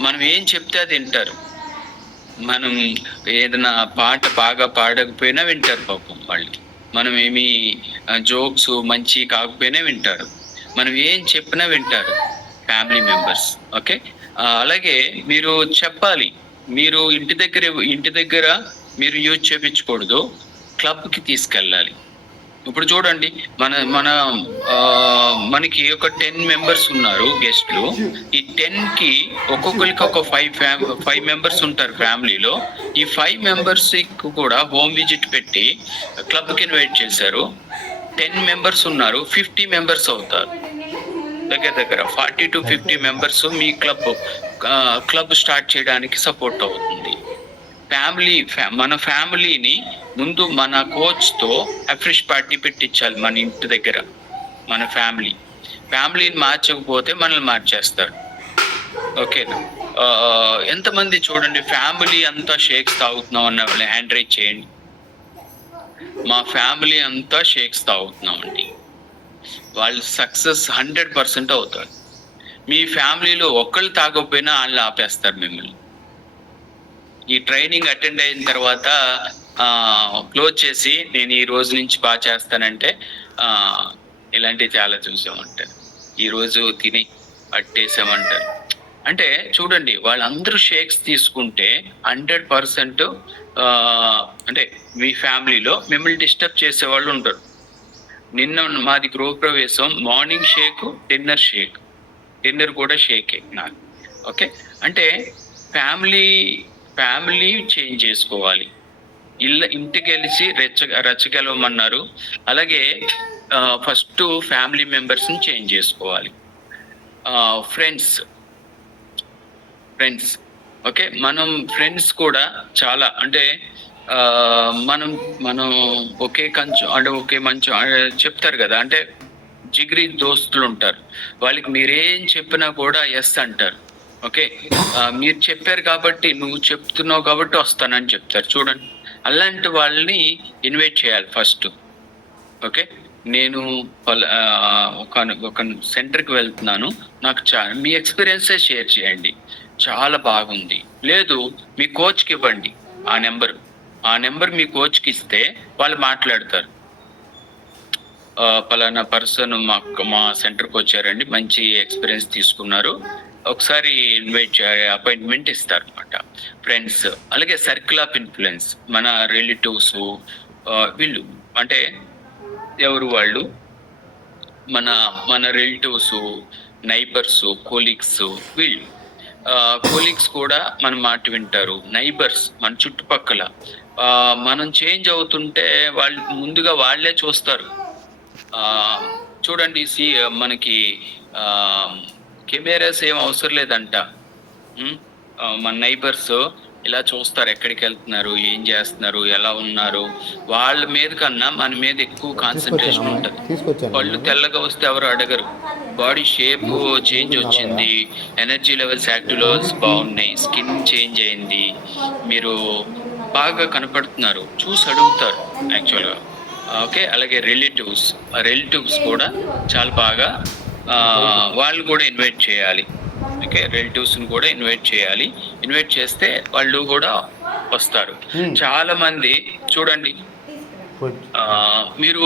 మనం ఏం చెప్తే అది వింటారు. మనం ఏదైనా పాట బాగా పాడకపోయినా వింటారు పాపం వాళ్ళకి. మనం ఏమి జోక్స్ మంచి కాకపోయినా వింటారు. మనం ఏం చెప్పినా వింటారు ఫ్యామిలీ మెంబర్స్. ఓకే, అలాగే మీరు చెప్పాలి. మీరు ఇంటి దగ్గర మీరు యూజ్ చేయించకూడదు, క్లబ్కి తీసుకెళ్ళాలి. ఇప్పుడు చూడండి, మనకి ఒక 10 మెంబర్స్ ఉన్నారు గెస్ట్లు. ఈ 10కి ఒక్కొక్కరికి ఒక 5 మెంబర్స్ ఉంటారు ఫ్యామిలీలో. ఈ 5 మెంబర్స్ కూడా హోమ్ విజిట్ పెట్టి క్లబ్కి ఇన్వైట్ చేశారు. 10 మెంబర్స్ ఉన్నారు, 50 మెంబర్స్ అవుతారు. దగ్గర 40 to 50 members me club start చేయడానికి సపోర్ట్ అవుతుంది. మన ఫ్యామిలీని ముందు మన కోచ్తో అఫ్రెష్ పార్టీ పెట్టించాలి. మన ఇంటి దగ్గర మన ఫ్యామిలీని మార్చకపోతే మనల్ని మార్చేస్తారు. ఓకేనా? ఎంతమంది చూడండి ఫ్యామిలీ అంతా షేక్స్ తాగుతున్నాం అన్న వాళ్ళు హ్యాండ్ రైజ్ చేయండి. మా ఫ్యామిలీ అంతా షేక్స్ తాగుతున్నామండి. వాళ్ళు సక్సెస్ 100% అవుతారు. మీ ఫ్యామిలీలో ఒక్కళ్ళు తాగకపోయినా వాళ్ళు ఆపేస్తారు మిమ్మల్ని. ఈ ట్రైనింగ్ అటెండ్ అయిన తర్వాత క్లోజ్ చేసి నేను ఈ రోజు నుంచి బాగా చేస్తానంటే ఇలాంటివి చాలా చూసామంటారు. ఈరోజు తిని పట్టేసామంటారు. అంటే చూడండి, వాళ్ళందరూ షేక్స్ తీసుకుంటే 100% అంటే మీ ఫ్యామిలీలో మిమ్మల్ని డిస్టర్బ్ చేసేవాళ్ళు ఉండరు. నిన్న మాది గృహప్రవేశం, మార్నింగ్ షేక్, డిన్నర్ కూడా షేకే నాకు. ఓకే, అంటే ఫ్యామిలీ చేంజ్ చేసుకోవాలి. ఇంటికి వెళ్ళి రచ్చగలవమన్నారు. అలాగే ఫస్ట్ ఫ్యామిలీ మెంబర్స్ని చేంజ్ చేసుకోవాలి. ఫ్రెండ్స్ ఓకే, మనం ఫ్రెండ్స్ కూడా చాలా, అంటే మనం ఒకే అంటే ఒకే మంచు చెప్తారు కదా, అంటే జిగిరి దోస్తులు ఉంటారు. వాళ్ళకి మీరేం చెప్పినా కూడా ఎస్ అంటారు. ఓకే, మీరు చెప్పారు కాబట్టి, నువ్వు చెప్తున్నావు కాబట్టి వస్తానని చెప్తారు. చూడండి, అలాంటి వాళ్ళని ఇన్వైట్ చేయాలి ఫస్ట్. ఓకే, నేను ఒక సెంటర్కి వెళ్తున్నాను, నాకు మీ ఎక్స్పీరియన్సే షేర్ చేయండి, చాలా బాగుంది. లేదు, మీ కోచ్కి ఇవ్వండి ఆ నెంబర్ మీ కోచ్కి ఇస్తే వాళ్ళు మాట్లాడతారు. పలానా పర్సన్ మా సెంటర్కి వచ్చారండి, మంచి ఎక్స్పీరియన్స్ తీసుకున్నారు, ఒకసారి అపాయింట్మెంట్ ఇస్తారు అనమాట. ఫ్రెండ్స్, అలాగే సర్కిల్ ఆఫ్ ఇన్ఫ్లుయెన్స్, మన రిలేటివ్స్, వీళ్ళు అంటే ఎవరు వాళ్ళు, మన మన రిలేటివ్స్, నైబర్స్, కొలీగ్స్, వీళ్ళు కొలీగ్స్ కూడా మన మాట వింటారు. నైబర్స్ మన చుట్టుపక్కల మనం చేంజ్ అవుతుంటే వాళ్ళు ముందుగా వాళ్ళే చూస్తారు. ఆ, చూడండి మనకి ఆ, కెమెరాస్ ఏం అవసరం లేదంట. ఉమ్, మన నైబర్స్ ఇలా చూస్తారు, ఎక్కడికి వెళ్తున్నారు, ఏం చేస్తున్నారు, ఎలా ఉన్నారు. వాళ్ళ మీద కన్నా మన మీద ఎక్కువ కాన్సన్ట్రేషన్ ఉంటుంది. పళ్ళు తెల్లగా వస్తే ఎవరు అడగరు. బాడీ షేప్ చేంజ్ వచ్చింది, ఎనర్జీ లెవెల్స్, యాక్టివ్ లెవెల్స్ బాగున్నాయి, స్కిన్ చేంజ్ అయింది, మీరు బాగా కనపడుతున్నారు, చూసి అడుగుతారు యాక్చువల్గా. ఓకే, అలాగే రిలేటివ్స్ కూడా చాలా బాగా వాళ్ళు కూడా ఇన్వైట్ చేయాలి. ఓకే, రిలేటివ్స్ని కూడా ఇన్వైట్ చేయాలి. ఇన్వైట్ చేస్తే వాళ్ళు కూడా వస్తారు. చాలా మంది చూడండి, మీరు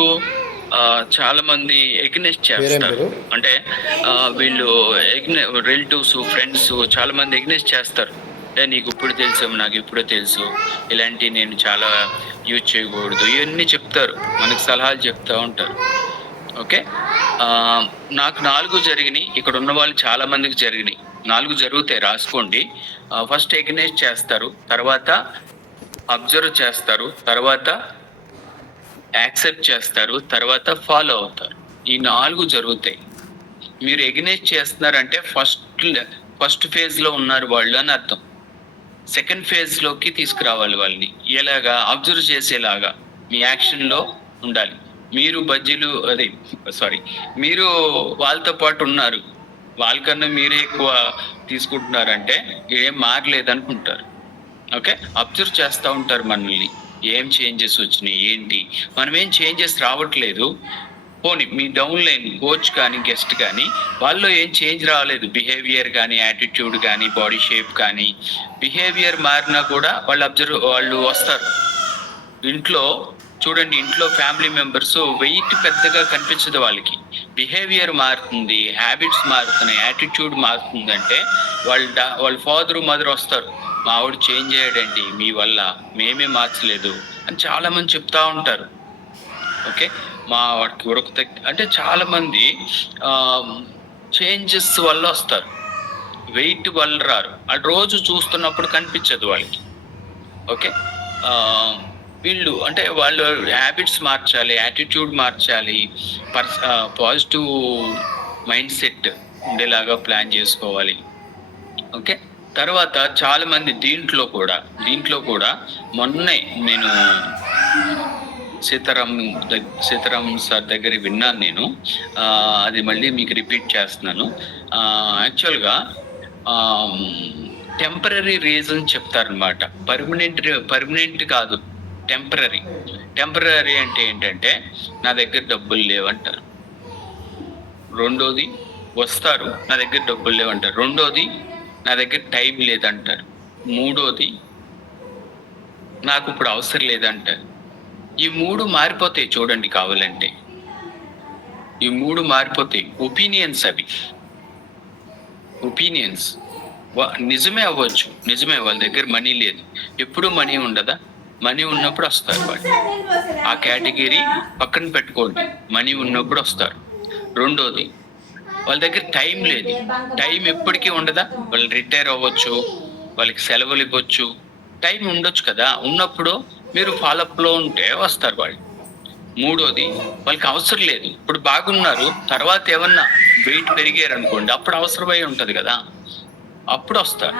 చాలా మంది ఎగ్నెస్ట్ చేస్తారు. అంటే వీళ్ళు రిలేటివ్స్, ఫ్రెండ్స్ చాలా మంది ఎగ్నెస్ట్ చేస్తారు. అంటే నీకు ఇప్పుడు తెలుసు, నాకు ఇప్పుడు తెలుసు, ఇలాంటి నేను చాలా యూజ్ చేయకూడదు, ఇవన్నీ చెప్తారు, మనకు సలహాలు చెప్తూ ఉంటారు. ఓకే, నాకు 4 జరిగినాయి, ఇక్కడ ఉన్న వాళ్ళు చాలా మందికి జరిగినాయి. 4 జరుగుతాయి, రాసుకోండి. ఫస్ట్ ఎగ్నెస్ట్ చేస్తారు, తర్వాత అబ్జర్వ్ చేస్తారు, తర్వాత యాక్సెప్ట్ చేస్తారు, తర్వాత ఫాలో అవుతారు. ఈ 4 జరుగుతాయి. మీరు ఎగ్నెస్ట్ చేస్తున్నారంటే ఫస్ట్ ఫేజ్ లో ఉన్నారు వాళ్ళు అని అర్థం. సెకండ్ ఫేజ్ లోకి తీసుకురావాలి వాళ్ళని. ఎలాగా? అబ్జర్వ్ చేసేలాగా మీ యాక్షన్ లో ఉండాలి. మీరు మీరు వాళ్ళతో పాటు ఉన్నారు, వాళ్ళకన్నా మీరే ఎక్కువ తీసుకుంటున్నారంటే ఏం మారలేదనుకుంటారు. ఓకే, అబ్జర్వ్ చేస్తూ ఉంటారు మనల్ని, ఏం చేంజెస్ వచ్చినాయి, ఏంటి, మనం ఏం చేంజెస్ రావట్లేదు. పోనీ మీ డౌన్ లైన్ కోచ్ కానీ గెస్ట్ కానీ వాళ్ళు ఏం చేంజ్ రాలేదు, బిహేవియర్ కానీ, యాటిట్యూడ్ కానీ, బాడీ షేప్ కానీ. బిహేవియర్ మారినా కూడా వాళ్ళు వస్తారు. ఇంట్లో చూడండి, ఇంట్లో ఫ్యామిలీ మెంబర్స్ వెయిట్ పెద్దగా కనిపించదు వాళ్ళకి. బిహేవియర్ మారుతుంది, హ్యాబిట్స్ మారుతున్నాయి, యాటిట్యూడ్ మారుతుందంటే వాళ్ళ ఫాదర్ మదర్ వస్తారు, మా ఆవిడ చేంజ్ అయ్యాడండి మీ వల్ల, మేమే మార్చలేదు అని చాలా మంది చెప్తా ఉంటారు. ఓకే, మా వాడికి ఉడక అంటే చాలా మంది చేంజెస్ వల్ల వస్తారు, వెయిట్ వల్ల రారు. వాళ్ళు రోజు చూస్తున్నప్పుడు కనిపించదు వాళ్ళకి. ఓకే, వీళ్ళు అంటే వాళ్ళు హ్యాబిట్స్ మార్చాలి, యాటిట్యూడ్ మార్చాలి, పాజిటివ్ మైండ్ సెట్ ఉండేలాగా ప్లాన్ చేసుకోవాలి. ఓకే, తర్వాత చాలా మంది దీంట్లో కూడా మొన్నే నేను సీతారాం సార్ దగ్గర విన్నాను నేను. అది మళ్ళీ మీకు రిపీట్ చేస్తున్నాను. యాక్చువల్గా టెంపరీ రీజన్ చెప్తారనమాట. పర్మనెంట్ కాదు, టెంపరీ అంటే ఏంటంటే నా దగ్గర డబ్బులు లేవంటారు. రెండోది వస్తారు, నా దగ్గర డబ్బులు లేవంటారు. రెండోది నా దగ్గర టైం లేదంటారు. మూడోది నాకు ఇప్పుడు అవసరం లేదంటారు. ఈ 3 మారిపోతాయి చూడండి, కావాలంటే ఈ 3 మారిపోతాయి. ఒపీనియన్స్, అవి ఒపీనియన్స్ నిజమే అవ్వచ్చు, నిజమే. వాళ్ళ దగ్గర మనీ లేదు, ఎప్పుడు మనీ ఉండదా? మనీ ఉన్నప్పుడు వస్తారు వాళ్ళు. ఆ కేటగిరీ పక్కన పెట్టుకోండి, మనీ ఉన్నప్పుడు వస్తారు. రెండోది, వాళ్ళ దగ్గర టైం లేదు, టైం ఎప్పటికీ ఉండదా? వాళ్ళు రిటైర్ అవ్వచ్చు, వాళ్ళకి సెలవులు ఇవ్వచ్చు, టైం ఉండొచ్చు కదా. ఉన్నప్పుడు మీరు ఫాలోఅప్లో ఉంటే వస్తారు వాళ్ళు. మూడోది, వాళ్ళకి అవసరం లేదు, ఇప్పుడు బాగున్నారు, తర్వాత ఏమన్నా వెయిట్ పెరిగారు అనుకోండి, అప్పుడు అవసరమై ఉంటుంది కదా, అప్పుడు వస్తారు.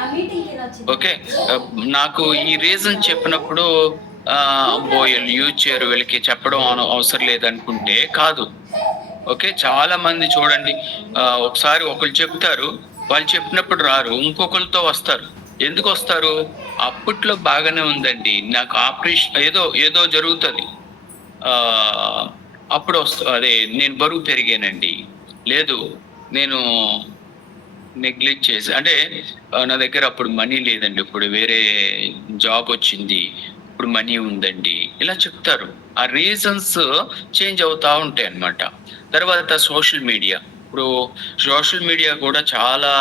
ఓకే, నాకు ఈ రీజన్ చెప్పినప్పుడు వీళ్ళు యూజ్ చేయరు, వీళ్ళకి చెప్పడం అవసరం లేదనుకుంటే కాదు. ఓకే, చాలా మంది చూడండి, ఒకసారి ఒకళ్ళు చెప్తారు, వాళ్ళు చెప్పినప్పుడు రారు, ఇంకొకరితో వస్తారు. ఎందుకు వస్తారు? అప్పట్లో బాగానే ఉందండి, నాకు ఆపరేషన్ ఏదో జరుగుతుంది, అప్పుడు అదే నేను బరువు పెరిగానండి, లేదు నేను నెగ్లెక్ట్ చేసి, అంటే నా దగ్గర అప్పుడు మనీ లేదండి, ఇప్పుడు వేరే జాబ్ వచ్చింది, ఇప్పుడు మనీ ఉందండి, ఇలా చెప్తారు. ఆ రీజన్స్ చేంజ్ అవుతా ఉంటాయి అన్నమాట. తర్వాత సోషల్ మీడియా కూడా చాలా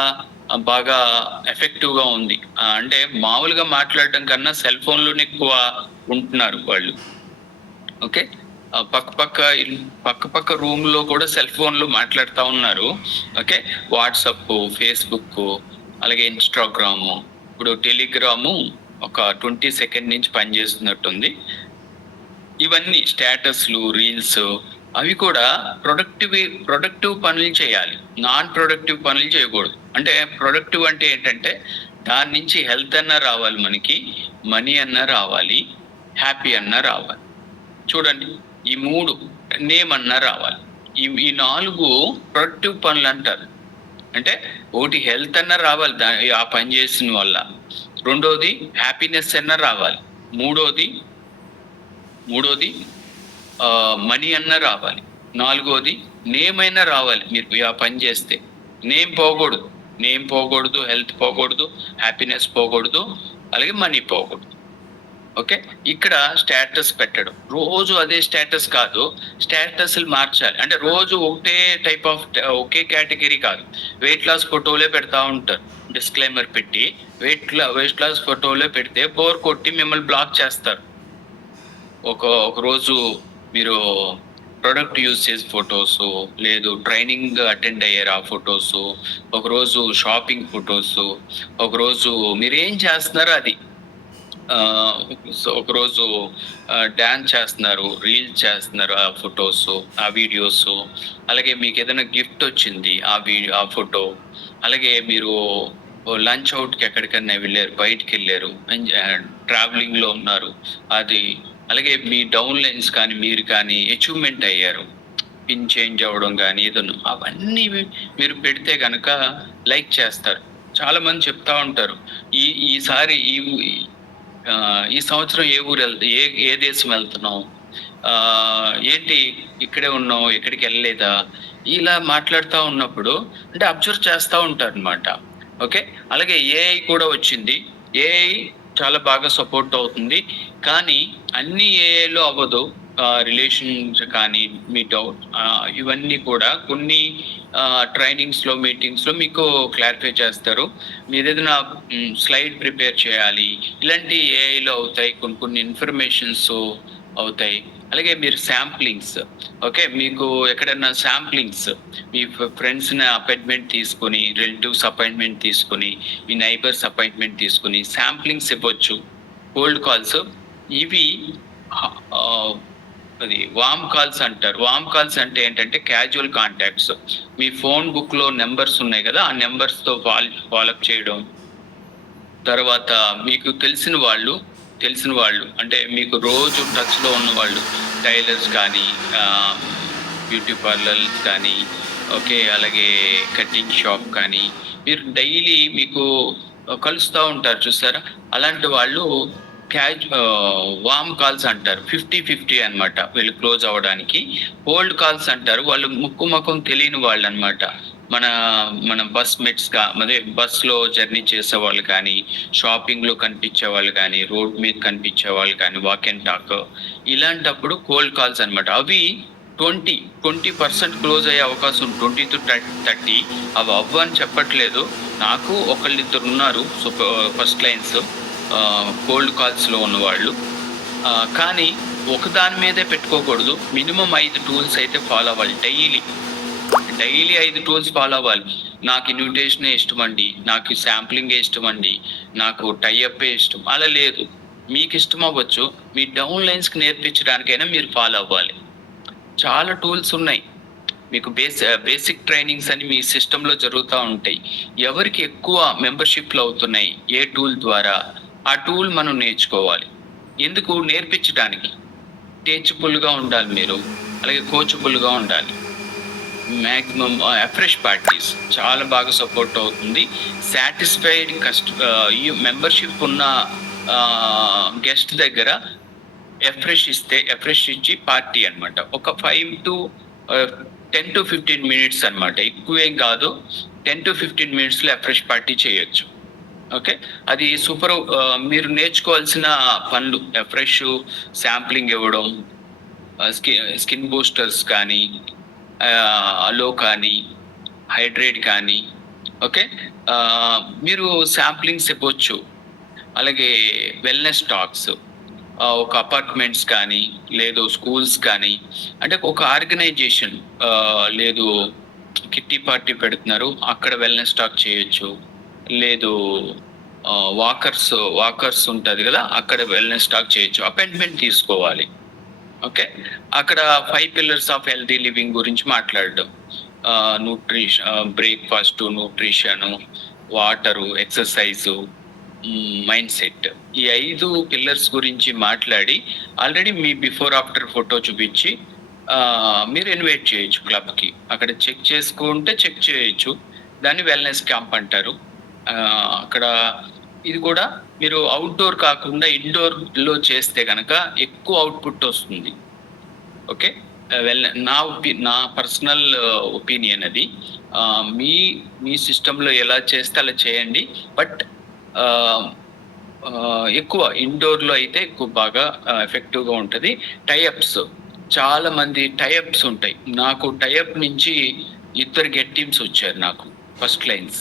బాగా ఎఫెక్టివ్గా ఉంది. అంటే మామూలుగా మాట్లాడడం కన్నా సెల్ ఫోన్లోనే ఎక్కువ ఉంటున్నారు వాళ్ళు. ఓకే, పక్క పక్క రూమ్ లో కూడా సెల్ ఫోన్ లో మాట్లాడుతూ ఉన్నారు. ఓకే, వాట్సప్, ఫేస్బుక్, అలాగే ఇన్స్టాగ్రాము, ఇప్పుడు టెలిగ్రాము ఒక 20 సెకండ్ నుంచి పనిచేస్తున్నట్టుంది. ఇవన్నీ స్టేటస్లు, రీల్స్, అవి కూడా ప్రొడక్టివ్ పనులు చేయాలి, నాన్ ప్రొడక్టివ్ పనులు చేయకూడదు. అంటే ప్రొడక్టివ్ అంటే ఏంటంటే దాని నుంచి హెల్త్ అన్నా రావాలి, మనకి మనీ అన్నా రావాలి, హ్యాపీ అన్నా రావాలి. చూడండి, ఈ 3 నేమ్ అన్నా రావాలి. ఈ 4 ప్రొడక్టివ్ పనులు అంటారు. అంటే ఒకటి హెల్త్ అన్నా రావాలి ఆ పని చేసిన వల్ల, రెండోది హ్యాపీనెస్ అన్నా రావాలి, మూడోది మనీ అన్నా రావాలి, నాలుగోది నేమ్ అయినా రావాలి. మీరు ఆ పని చేస్తే నేమ్ పోకూడదు, హెల్త్ పోకూడదు, హ్యాపీనెస్ పోకూడదు, అలాగే మనీ పోకూడదు. ఓకే, ఇక్కడ స్టేటస్ పెట్టడం, రోజు అదే స్టేటస్ కాదు, స్టేటస్లు మార్చాలి. అంటే రోజు ఒకటే టైప్ ఆఫ్, ఒకే కేటగిరీ కాదు. వెయిట్ లాస్ ఫోటోలే పెడతా ఉంటారు, డిస్క్లైమర్ పెట్టి వెయిట్ లాస్ ఫోటోలే పెడితే బోర్ కొట్టి మిమ్మల్ని బ్లాక్ చేస్తారు. ఒక రోజు మీరు ప్రొడక్ట్ యూజ్ చేసే ఫొటోస్, లేదు ట్రైనింగ్ అటెండ్ అయ్యారు ఆ ఫొటోస్, ఒకరోజు షాపింగ్ ఫొటోస్, ఒకరోజు మీరు ఏం చేస్తున్నారో అది, ఒకరోజు డ్యాన్స్ చేస్తున్నారు, రీల్స్ చేస్తున్నారు, ఆ ఫొటోస్, ఆ వీడియోస్, అలాగే మీకు ఏదైనా గిఫ్ట్ వచ్చింది ఆ ఫోటో, అలాగే మీరు లంచ్ అవుట్కి ఎక్కడికన్నా వెళ్ళారు, బయటికి వెళ్ళారు, ట్రావెలింగ్ లో ఉన్నారు అది, అలాగే మీ డౌన్ లైన్స్ కానీ మీరు కానీ అచీవ్మెంట్ అయ్యారు, పిన్ చేంజ్ అవ్వడం కానీ ఏదన్నా, అవన్నీ మీరు పెడితే కనుక లైక్ చేస్తారు. చాలా మంది చెప్తా ఉంటారు, ఈసారి ఈ సంవత్సరం ఏ ఊరు ఏ దేశం వెళ్తున్నావు, ఏంటి ఇక్కడే ఉన్నావు, ఎక్కడికి వెళ్ళలేదా, ఇలా మాట్లాడుతూ ఉన్నప్పుడు అంటే అబ్జర్వ్ చేస్తూ ఉంటారు అనమాట. ఓకే, అలాగే ఏఐ కూడా వచ్చింది. ఏఐ చాలా బాగా సపోర్ట్ అవుతుంది, కానీ అన్ని ఏఐలో అవ్వదు. రిలేషన్స్ కానీ మీ డౌట్, ఇవన్నీ కూడా కొన్ని ట్రైనింగ్స్ లో, మీటింగ్స్ లో మీకు క్లారిఫై చేస్తారు. మీరు ఏదైనా స్లైడ్ ప్రిపేర్ చేయాలి, ఇలాంటి ఏఐలో అవుతాయి, కొన్ని ఇన్ఫర్మేషన్స్ అవుతాయి. అలాగే మీరు శాంప్లింగ్స్, ఓకే, మీకు ఎక్కడన్నా శాంప్లింగ్స్, మీ ఫ్రెండ్స్ అపాయింట్మెంట్ తీసుకొని, రిలేటివ్స్ అపాయింట్మెంట్ తీసుకొని, మీ నైబర్స్ అపాయింట్మెంట్ తీసుకొని శాంప్లింగ్స్ ఇవ్వచ్చు. కోల్డ్ కాల్స్ ఇవి అది వామ్ కాల్స్ అంటారు. వామ్ కాల్స్ అంటే ఏంటంటే క్యాజువల్ కాంటాక్ట్స్. మీ ఫోన్ బుక్ లో నెంబర్స్ ఉన్నాయి కదా, ఆ నెంబర్స్ తో ఫాలోఅప్ చేయడం. తర్వాత మీకు తెలిసిన వాళ్ళు అంటే మీకు రోజు టచ్ లో ఉన్న వాళ్ళు, టైలర్స్ కానీ, బ్యూటీ పార్లర్స్ కానీ, ఓకే, అలాగే కటింగ్ షాప్ కానీ, మీరు డైలీ మీకు కలుస్తూ ఉంటారు చూసారా, అలాంటి వాళ్ళు వామ్ కాల్స్ అంటారు. 50-50 అనమాట వీళ్ళు క్లోజ్ అవ్వడానికి. ఓల్డ్ కాల్స్ అంటారు, వాళ్ళు ముఖం తెలియని వాళ్ళు అనమాట. మన మన బస్ మెట్స్ అదే బస్ లో జర్నీ చేసే వాళ్ళు కానీ, షాపింగ్ లో కనిపించే వాళ్ళు కానీ, రోడ్ మీద కనిపించే వాళ్ళు కానీ, వాక్ అండ్ టాక్, ఇలాంటప్పుడు కోల్డ్ కాల్స్ అనమాట. అవి 20% క్లోజ్ అయ్యే అవకాశం, 20-30. అవి అవ్వని చెప్పట్లేదు, నాకు ఒకళ్ళిద్దరు ఉన్నారు ఫస్ట్ లైన్స్ కోల్డ్ కాల్స్ లో ఉన్నవాళ్ళు. కానీ ఒకదాని మీదే పెట్టుకోకూడదు, మినిమం 5 టూల్స్ అయితే ఫాలో అవ్వాలి. డైలీ 5 టూల్స్ ఫాలో అవ్వాలి. నాకు ఇన్విటేషన్ ఇష్టం అండి, నాకు శాంప్లింగ్ ఇష్టం అండి, నాకు టైఅప్ ఇష్టం, అలా లేదు. మీకు ఇష్టం అవ్వచ్చు, మీ డౌన్ లైన్స్ కి నేర్పించడానికైనా మీరు ఫాలో అవ్వాలి. చాలా టూల్స్ ఉన్నాయి మీకు, బేసిక్ ట్రైనింగ్స్ అని మీ సిస్టంలో జరుగుతూ ఉంటాయి. ఎవరికి ఎక్కువ మెంబర్షిప్లు అవుతున్నాయి ఏ టూల్ ద్వారా, ఆ టూల్ మనం నేర్చుకోవాలి. ఎందుకు నేర్పించడానికి టీచబుల్గా ఉండాలి మీరు, అలాగే కోచబుల్గా ఉండాలి. మ్యాక్సిమం అఫ్రెష్ పార్టీస్ చాలా బాగా సపోర్ట్ అవుతుంది. సాటిస్ఫైడ్ ఈ మెంబర్షిప్ ఉన్న గెస్ట్ దగ్గర ఎఫ్రెష్ ఇచ్చి పార్టీ అనమాట. ఒక 10 to 15 మినిట్స్ అనమాట, ఎక్కువేం కాదు. 10 to 15 మినిట్స్లో ఎఫ్రెష్ పార్టీ చేయొచ్చు. ఓకే, అది సూపర్. మీరు నేర్చుకోవాల్సిన పనులు ఎఫ్రెష్, శాంప్లింగ్ ఇవ్వడం, స్కిన్ బూస్టర్స్ కానీ, అలో కానీ, హైడ్రేట్ కానీ, ఓకే. మీరు శాంప్లింగ్స్ ఇవ్వచ్చు. అలాగే వెల్‌నెస్ టాక్స్, ఒక అపార్ట్మెంట్స్ కానీ, లేదు స్కూల్స్ కానీ, అంటే ఒక ఆర్గనైజేషన్, లేదు కిట్టి పార్టీ పెడుతున్నారు, అక్కడ వెల్‌నెస్ టాక్ చేయొచ్చు. లేదు వాకర్స్ ఉంటది గదా! అక్కడ వెల్‌నెస్ టాక్ చేయొచ్చు. అపాయింట్‌మెంట్ తీసుకోవాలి. ఓకే. అక్కడ 5 పిల్లర్స్ ఆఫ్ హెల్తీ లివింగ్ గురించి మాట్లాడడం. Breakfast, nutrition, water, exercise, mind set. ఈ 5 పిల్లర్స్ గురించి మాట్లాడి, already me before, after photo చూపించి మీరు ఇన్వైట్ చేయొచ్చు క్లబ్‌కి. అక్కడ చెక్ చేసుకుంటే చెక్ చేయొచ్చు. దాన్ని వెల్‌నెస్ క్యాంప్ అంటారు. అక్కడ ఇది కూడా మీరు ఔట్‌డోర్ కాకుండా ఇండోర్‌లో చేస్తే గనక ఎక్కువ అవుట్‌పుట్ వస్తుంది. ఓకే. నా పర్సనల్ ఒపీనియన్ అది. మీ మీ సిస్టమ్‌లో ఎలా చేస్తే అలా చేయండి. బట్ ఆహ్, ఎక్కువ ఇండోర్‌లో అయితే ఎక్కువ బాగా ఎఫెక్టివ్‌గా ఉంటది. టై అప్స్, చాలా మంది టై అప్స్ ఉంటాయి. నాకు టై అప్ నుంచి ఇద్దరు గెట్ టీమ్స్ వచ్చారు నాకు. First lines.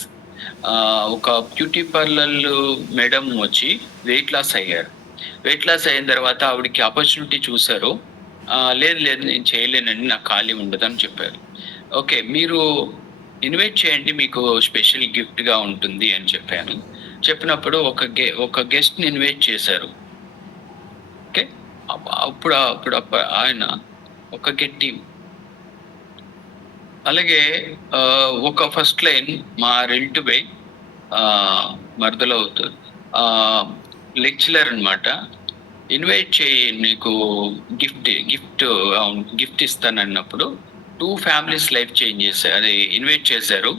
ఒక బ్యూటీ పార్లర్ మేడం వచ్చి వెయిట్ లాస్ అయ్యారు. వెయిట్ లాస్ అయిన తర్వాత ఆవిడకి ఆపర్చునిటీ చూసారు. లేదు లేదు నేను చేయలేనండి. నాకు ఖాళీ ఉండదని చెప్పారు. ఓకే. మీరు ఇన్వైట్ చేయండి. మీకు స్పెషల్ గిఫ్ట్‌గా ఉంటుంది అని చెప్పాను. చెప్పినప్పుడు ఒక గెస్ట్‌ని ఇన్వైట్ చేశారు. ఓకే. అప్పుడు ఆయన ఒక గెట్టి, అలాగే ఒక ఫస్ట్ లైన్ మా రిలేటివే, ఆహ్, మరదలవుతారు. ఆహ్, లెక్చరర్ అన్నమాట. ఇన్వైట్ చెయ్యి, నీకు గిఫ్ట్ గిఫ్ట్ ఇస్తానన్నప్పుడు 2 ఫ్యామిలీస్ లైఫ్ చేంజ్ చేశారు. అది ఇన్వైట్ చేశారు.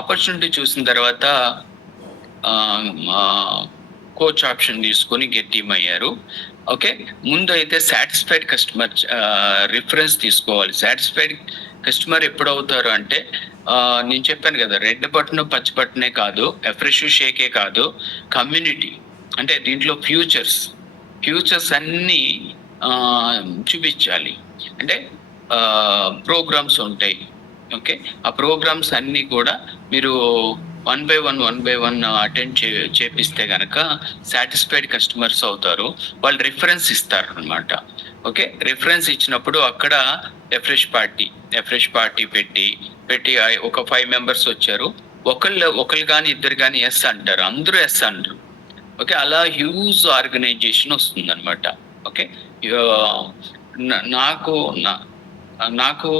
ఆపర్చునిటీ చూసిన తర్వాత మా కోచ్ ఆప్షన్ తీసుకొని గెట్ టీమ్ అయ్యారు. ఓకే. ముందైతే సాటిస్ఫైడ్ కస్టమర్ రిఫరెన్స్ తీసుకోవాలి. సాటిస్ఫైడ్ కస్టమర్ ఎప్పుడవుతారు అంటే, నేను చెప్పాను కదా! రెడ్ బటన్, పచ్చ బటనే కాదు, ఎఫ్రెష్ షేకే కాదు, కమ్యూనిటీ, అంటే దీంట్లో ఫ్యూచర్స్ అన్నీ చూపించాలి. అంటే ప్రోగ్రామ్స్ ఉంటాయి. ఓకే. ఆ ప్రోగ్రామ్స్ అన్నీ కూడా మీరు వన్ బై వన్ అటెండ్ చేపిస్తే గనక సాటిస్ఫైడ్ కస్టమర్స్ అవుతారు. వాళ్ళు రిఫరెన్స్ ఇస్తారనమాట. ఓకే. రిఫరెన్స్ ఇచ్చినప్పుడు అక్కడ రిఫ్రెష్ పార్టీ పెట్టి ఒక 5 మెంబర్స్ వచ్చారు. ఒకళ్ళు గాని, ఇద్దరు గాని యెస్ అంటారు. అందరూ యెస్ అనరు. ఓకే. అలా హ్యూజ్ ఆర్గనైజేషన్ వస్తుందనమాట. ఓకే. ఆహ్, న నాకు న నాకు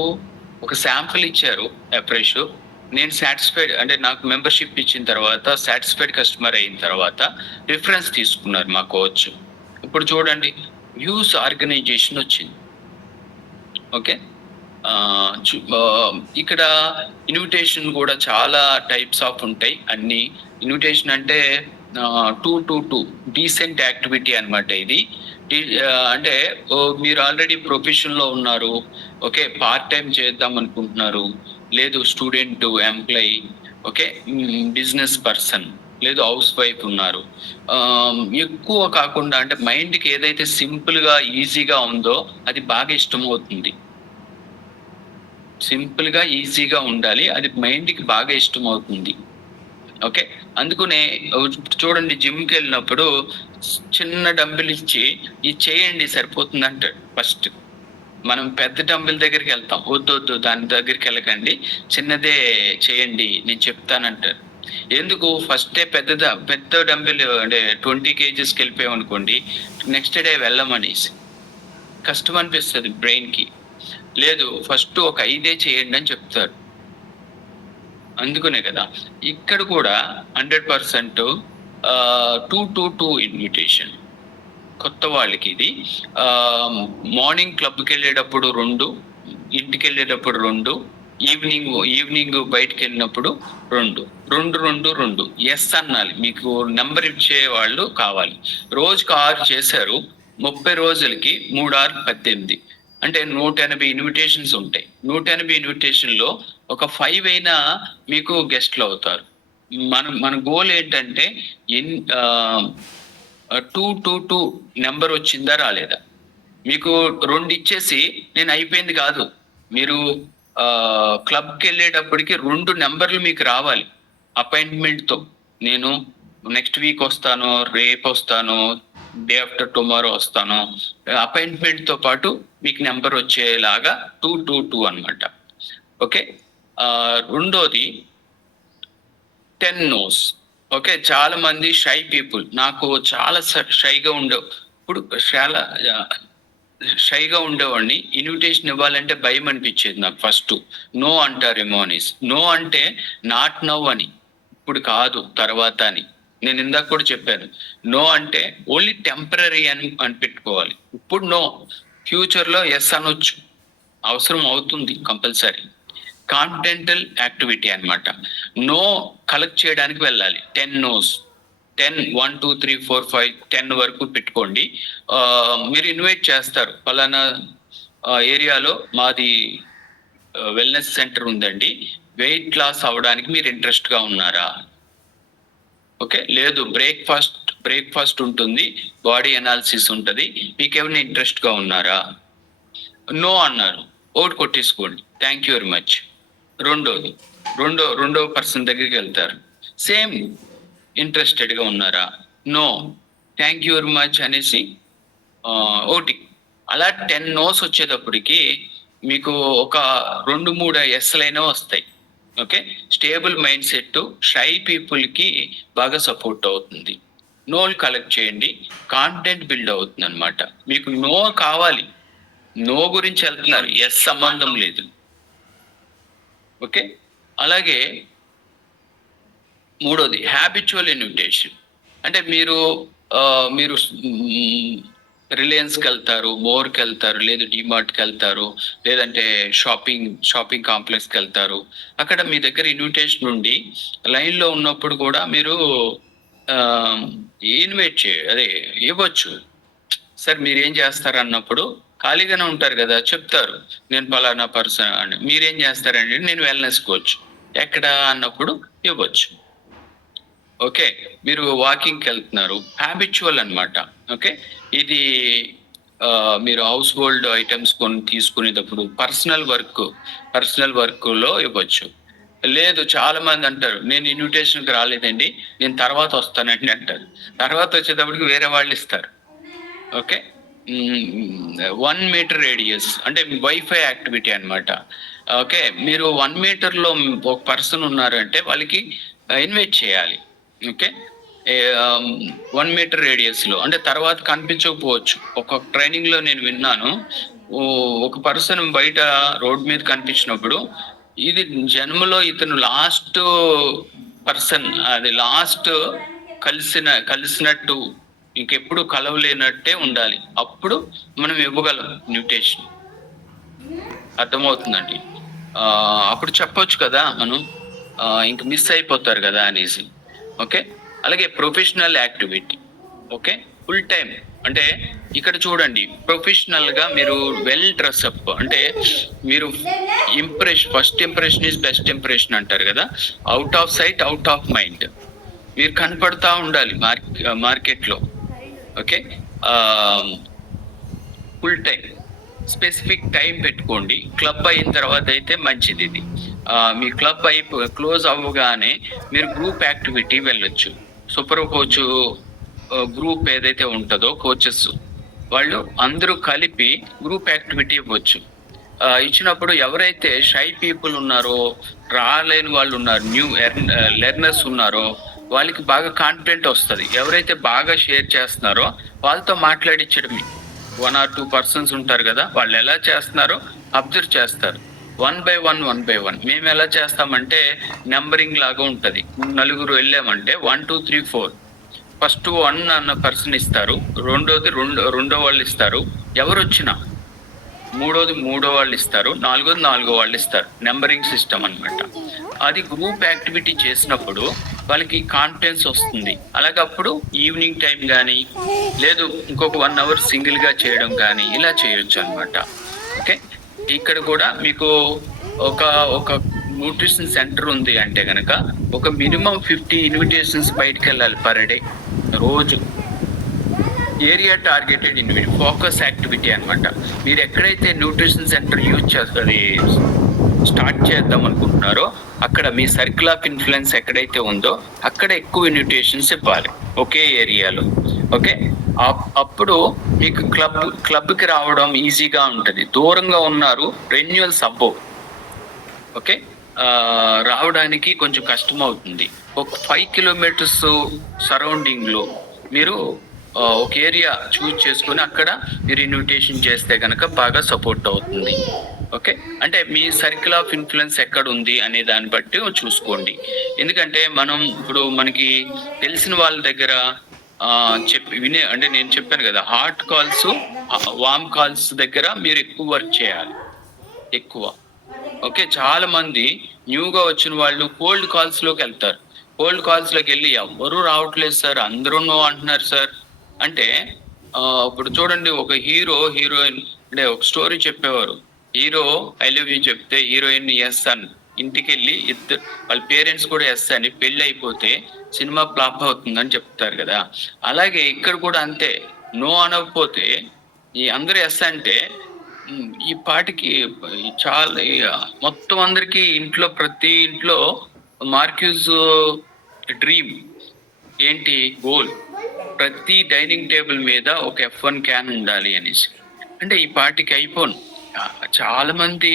ఒక శాంపిల్ ఇచ్చారు అఫ్రెష్. నేను సాటిస్ఫైడ్, అంటే నాకు మెంబర్‌షిప్ ఇచ్చిన తర్వాత సాటిస్ఫైడ్ కస్టమర్ అయిన తర్వాత రిఫరెన్స్ తీసుకున్నారు మా కోచ్. ఇప్పుడు చూడండి, హ్యూజ్ ఆర్గనైజేషన్ వచ్చింది. ఓకే. ఇక్కడ ఇన్విటేషన్ కూడా చాలా టైప్స్ ఆఫ్ ఉంటాయి అన్నీ. ఇన్విటేషన్ అంటే 2 డీసెంట్ యాక్టివిటీ అన్నమాట ఇది. డి అంటే మీరు ఆల్రెడీ ప్రొఫెషన్‌లో ఉన్నారు. ఓకే. పార్ట్ టైమ్ చేద్దాం అనుకుంటున్నారు. లేదు student, employee, okay. Business person, లేదు హౌస్ వైఫ్ ఉన్నారు. ఎక్కువ కాకుండా, అంటే మైండ్‌కి ఏదైతే సింపుల్‌గా, ఈజీగా ఉందో అది బాగా ఇష్టమవుతుంది. సింపుల్‌గా, ఈజీగా ఉండాలి. అది మైండ్‌కి బాగా ఇష్టమవుతుంది. ఓకే. అందుకనే చూడండి, జిమ్‌కెళ్ళినప్పుడు చిన్న డంబెల్ ఇచ్చి, "ఇది చేయండి సరిపోతుందంటాడు" ఫస్ట్. మనం పెద్ద డంబెల్ దగ్గరికెళ్తాం. "వద్దొద్దు దాని దగ్గరికెళ్ళకండి. చిన్నదే చేయండి నేను చెప్తానంటారు." ఎందుకు ఫస్టే పెద్ద డంబెల్, అంటే 20 కేజీస్‌కెళ్ళిపోయామనుకోండి, నెక్స్ట్ డే వెళ్ళమనేసి. కష్టం అనిపిస్తది బ్రెయిన్‌కి. లేదు ఫస్ట్ ఒక 5 చేయండి అని చెప్తారు. అందుకనే కదా! ఇక్కడ కూడా 100% 2 ఇన్విటేషన్. కొత్త వాళ్ళకిది. ఆహ్, మార్నింగ్ క్లబ్‌కెళ్ళేటప్పుడు 2, ఇంటికెళ్ళేటప్పుడు 2, ఈవినింగ్ బయటికెళ్ళినప్పుడు 2. 2, 2, 2 యెస్ అనాలి. మీకు నంబర్ ఇచ్చేవాళ్ళు కావాలి. రోజుకి 6 చేశారు. 30 రోజులకి 3, 6, 18. అంటే 180 ఇన్విటేషన్స్ ఉంటాయి. 180 ఇన్విటేషన్‌లో ఒక 5 అయినా మీకు గెస్ట్‌లవుతారు. మన గోల్ ఏంటంటే, ఎన్ ఆహ్ 2 నంబర్ వచ్చిందా? రాలేదా? మీకు 2 ఇచ్చేసి నేను అయిపోయింది కాదు. మీరు క్లబ్‌కెళ్ళేటప్పటికి 2 నంబర్‌లు మీకు రావాలి. అపాయింట్మెంట్తో నేను నెక్స్ట్ వీక్ వస్తాను, రేపు వస్తాను, డే ఆఫ్టర్ టుమారో వస్తాను, అపాయింట్మెంట్తో పాటు మీకు నెంబర్ వచ్చేలాగా 222 అనమాట. ఓకే. రెండోది 10 నోస్. ఓకే. చాలా మంది షై పీపుల్, నాకు చాలా షైగా ఇప్పుడు చాలా షైగా ఉండేవాడిని. ఇన్విటేషన్ ఇవ్వాలంటే భయం అనిపించేది నాకు. ఫస్ట్ నో అంటారేమో అనేసి. నో అంటే నాట్ నవ్ అని, ఇప్పుడు కాదు తర్వాత అని. నేను ఇందాక కూడా చెప్పాను, నో అంటే ఓన్లీ టెంపరీ అని పెట్టుకోవాలి. ఇప్పుడు నో, ఫ్యూచర్లో ఎస్ అనొచ్చు, అవసరం అవుతుంది కంపల్సరీ. కాన్ఫిడెంటల్ యాక్టివిటీ అన్నమాట. నో కలెక్ట్ చేయడానికి వెళ్ళాలి. 10 నోస్, 10 1 2 3 4 5 10 వరకు పెట్టుకోండి. మీరు ఇన్వైట్ చేస్తారు, ఫలానా ఏరియాలో మాది వెల్నెస్ సెంటర్ ఉందండి, వెయిట్ లాస్ అవ్వడానికి మీరు ఇంట్రెస్ట్గా ఉన్నారా? ఓకే. లేదు, బ్రేక్ఫాస్ట్ ఉంటుంది, బాడీ అనాలిసిస్ ఉంటుంది, మీకేమైనా ఇంట్రెస్ట్గా ఉన్నారా? నో అన్నారు, ఓటు కొట్టేసుకోండి, థ్యాంక్ యూ వెరీ మచ్. రెండో పర్సన్ దగ్గరికి వెళ్తారు, సేమ్ ఇంట్రెస్టెడ్గా ఉన్నారా? No, thank you very much అనేసి ఓటి. అలా 10 నోస్ వచ్చేటప్పటికి మీకు ఒక 2-3 ఎస్లైనా వస్తాయి. Okay. Stable mind set shy పీపుల్కి బాగా సపోర్ట్ అవుతుంది. నోలు కలెక్ట్ చేయండి, కాన్ఫిడెంట్ బిల్డ్ అవుతుంది అనమాట. మీకు నో కావాలి, నో గురించి వెళ్తున్నారు, ఎస్ సంబంధం లేదు. ఓకే. అలాగే మూడోది హ్యాబిచువల్ ఇన్విటేషన్. అంటే మీరు రిలయన్స్కి వెళ్తారు, మోర్కి వెళ్తారు, లేదు డిమార్ట్కి వెళ్తారు, లేదంటే షాపింగ్ కాంప్లెక్స్కి వెళ్తారు. అక్కడ మీ దగ్గర ఇన్విటేషన్ ఉండి లైన్లో ఉన్నప్పుడు కూడా మీరు ఇన్వైట్ ఇవ్వచ్చు. సార్ మీరు ఏం చేస్తారు అన్నప్పుడు ఖాళీగానే ఉంటారు కదా, చెప్తారు నేను పలానా పర్సన్ అని. మీరేం చేస్తారండి? నేను వెల్నెస్ కోచ్. ఎక్కడ అన్నప్పుడు ఇవ్వచ్చు. ఓకే. మీరు వాకింగ్కి వెళ్తున్నారు, హ్యాబిచువల్ అన్నమాట. ఓకే. ఇది మీరు హౌస్ హోల్డ్ ఐటమ్స్ తీసుకునేటప్పుడు పర్సనల్ వర్క్లో ఇవ్వచ్చు. లేదు, చాలా మంది అంటారు నేను ఇన్విటేషన్కి రాలేదండి, నేను తర్వాత వస్తానండి అంటారు. తర్వాత వచ్చేటప్పటికి వేరే వాళ్ళు ఇస్తారు. ఓకే. 1 మీటర్ రేడియస్ అంటే వైఫై యాక్టివిటీ అన్నమాట. ఓకే. మీరు 1 మీటర్లో ఒక పర్సన్ ఉన్నారంటే వాళ్ళకి ఇన్వైట్ చేయాలి. ఓకే. 1 మీటర్ రేడియస్లో అంటే తర్వాత కనిపించకపోవచ్చు. ఒక ట్రైనింగ్లో నేను విన్నాను, ఒక పర్సన్ బయట రోడ్ మీద కనిపించినప్పుడు ఇది జన్మలో ఇతను లాస్ట్ పర్సన్, అది లాస్ట్ కలిసినట్టు, ఇంకెప్పుడు కలవలేనట్టే ఉండాలి, అప్పుడు మనం ఇవ్వగలం ఇన్విటేషన్. అర్థమవుతుందండి? అప్పుడు చెప్పొచ్చు కదా మనం, ఇంక మిస్ అయిపోతారు కదా అనేసి. ఓకే. అలాగే professional activity. Okay. Full time అంటే ఇక్కడ చూడండి, ప్రొఫెషనల్గా మీరు వెల్ డ్రెస్అప్ అంటే మీరు first impression is best impression అంటారు కదా. Out of sight out of mind మీరు కనపడతా ఉండాలి మార్కెట్లో. Okay. Full time, specific time పెట్టుకోండి. క్లబ్ అయిన తర్వాత అయితే మంచిది. ఇది మీ క్లబ్ క్లోజ్ అవ్వగానే మీరు గ్రూప్ యాక్టివిటీ వెళ్ళొచ్చు. సూపర్ కోచ్ గ్రూప్ ఏదైతే ఉంటుందో కోచెస్ వాళ్ళు అందరూ కలిపి గ్రూప్ యాక్టివిటీ ఇవ్వచ్చు. ఇచ్చినప్పుడు ఎవరైతే షై పీపుల్ ఉన్నారో, రాలేని వాళ్ళు ఉన్నారు, న్యూ లెర్నర్స్ ఉన్నారో వాళ్ళకి బాగా కాన్ఫిడెంట్ వస్తుంది. ఎవరైతే బాగా షేర్ చేస్తున్నారో వాళ్ళతో మాట్లాడించడమే. 1 or 2 పర్సన్స్ ఉంటారు కదా, వాళ్ళు ఎలా చేస్తున్నారో అబ్జర్వ్ చేస్తారు. 1 by 1 మేము ఎలా చేస్తామంటే నెంబరింగ్ లాగా ఉంటుంది. 4 వెళ్ళామంటే 1 2 3 4 ఫస్ట్ 1 అన్న పర్సన్ ఇస్తారు, రెండో వాళ్ళు ఇస్తారు, ఎవరు వచ్చినా మూడో వాళ్ళు ఇస్తారు, నాలుగో వాళ్ళు ఇస్తారు. నెంబరింగ్ సిస్టమ్ అన్నమాట. అది గ్రూప్ యాక్టివిటీ చేసినప్పుడు వాళ్ళకి కాన్ఫిడెన్స్ వస్తుంది. అలాగప్పుడు ఈవినింగ్ టైం కానీ లేదు ఇంకొక 1 hour సింగిల్గా చేయడం కానీ ఇలా చేయొచ్చు అనమాట. ఓకే. ఇక్కడ కూడా మీకు ఒక న్యూట్రిషన్ సెంటర్ ఉంది అంటే కనుక ఒక మినిమం 50 ఇన్విటేషన్స్ బయటకు వెళ్ళాలి పర్ డే, రోజు. ఏరియా టార్గెటెడ్ ఫోకస్ యాక్టివిటీ అనమాట. మీరు ఎక్కడైతే న్యూట్రిషన్ సెంటర్ యూజ్ చేస్తారు, స్టార్ట్ చేద్దాం అనుకుంటున్నారో అక్కడ మీ సర్కిల్ ఆఫ్ ఇన్ఫ్లుయెన్స్ ఎక్కడైతే ఉందో అక్కడ ఎక్కువ ఇన్విటేషన్స్ ఇవ్వాలి ఒకే ఏరియాలో. ఓకే, అప్పుడు మీకు క్లబ్కి రావడం ఈజీగా ఉంటుంది. దూరంగా ఉన్నారు, రెన్యువల్స్ అబ్బో, ఓకే, రావడానికి కొంచెం కష్టం అవుతుంది. ఒక 5 కిలోమీటర్స్ సరౌండింగ్ లో మీరు ఒక ఏరియా చూస్ చేసుకుని అక్కడ మీరు ఇన్విటేషన్ చేస్తే కనుక బాగా సపోర్ట్ అవుతుంది. ఓకే, అంటే మీ సర్కిల్ ఆఫ్ ఇన్ఫ్లుయెన్స్ ఎక్కడ ఉంది అనే దాన్ని బట్టి చూసుకోండి. ఎందుకంటే మనం ఇప్పుడు మనకి తెలిసిన వాళ్ళ దగ్గర అంటే నేను చెప్పాను కదా, హాట్ కాల్స్, వామ్ కాల్స్ దగ్గర మీరు ఎక్కువ వర్క్ చేయాలి, ఎక్కువ. ఓకే, చాలా మంది న్యూగా వచ్చిన వాళ్ళు కోల్డ్ కాల్స్ లోకి వెళ్తారు. కోల్డ్ కాల్స్ లోకి వెళ్ళి ఎవరు రావట్లేదు సార్, అందరూ నో అంటున్నారు సార్ అంటే, ఇప్పుడు చూడండి, ఒక హీరోయిన్ అంటే ఒక స్టోరీ చెప్పేవారు. హీరో ఐ లవ్ యూ చెప్తే హీరోయిన్ ఎస్ అని ఇంటికి వెళ్ళి ఇద్దరు వాళ్ళ పేరెంట్స్ కూడా ఎస్ అని పెళ్లి అయిపోతే సినిమా ఫ్లాప్ అవుతుందని చెప్తారు కదా. అలాగే ఇక్కడ కూడా అంతే, నో అనకపోతే ఈ అందరూ ఎస్ అంటే ఈ పాటికి చాలా మొత్తం అందరికి ఇంట్లో ప్రతి ఇంట్లో మార్క్యూజ్ డ్రీమ్ ఏంటి, గోల్, ప్రతి డైనింగ్ టేబుల్ మీద ఒక F1 క్యాన్ ఉండాలి అనేసి. అంటే ఈ పాటికి అయిపోను చాలా మంది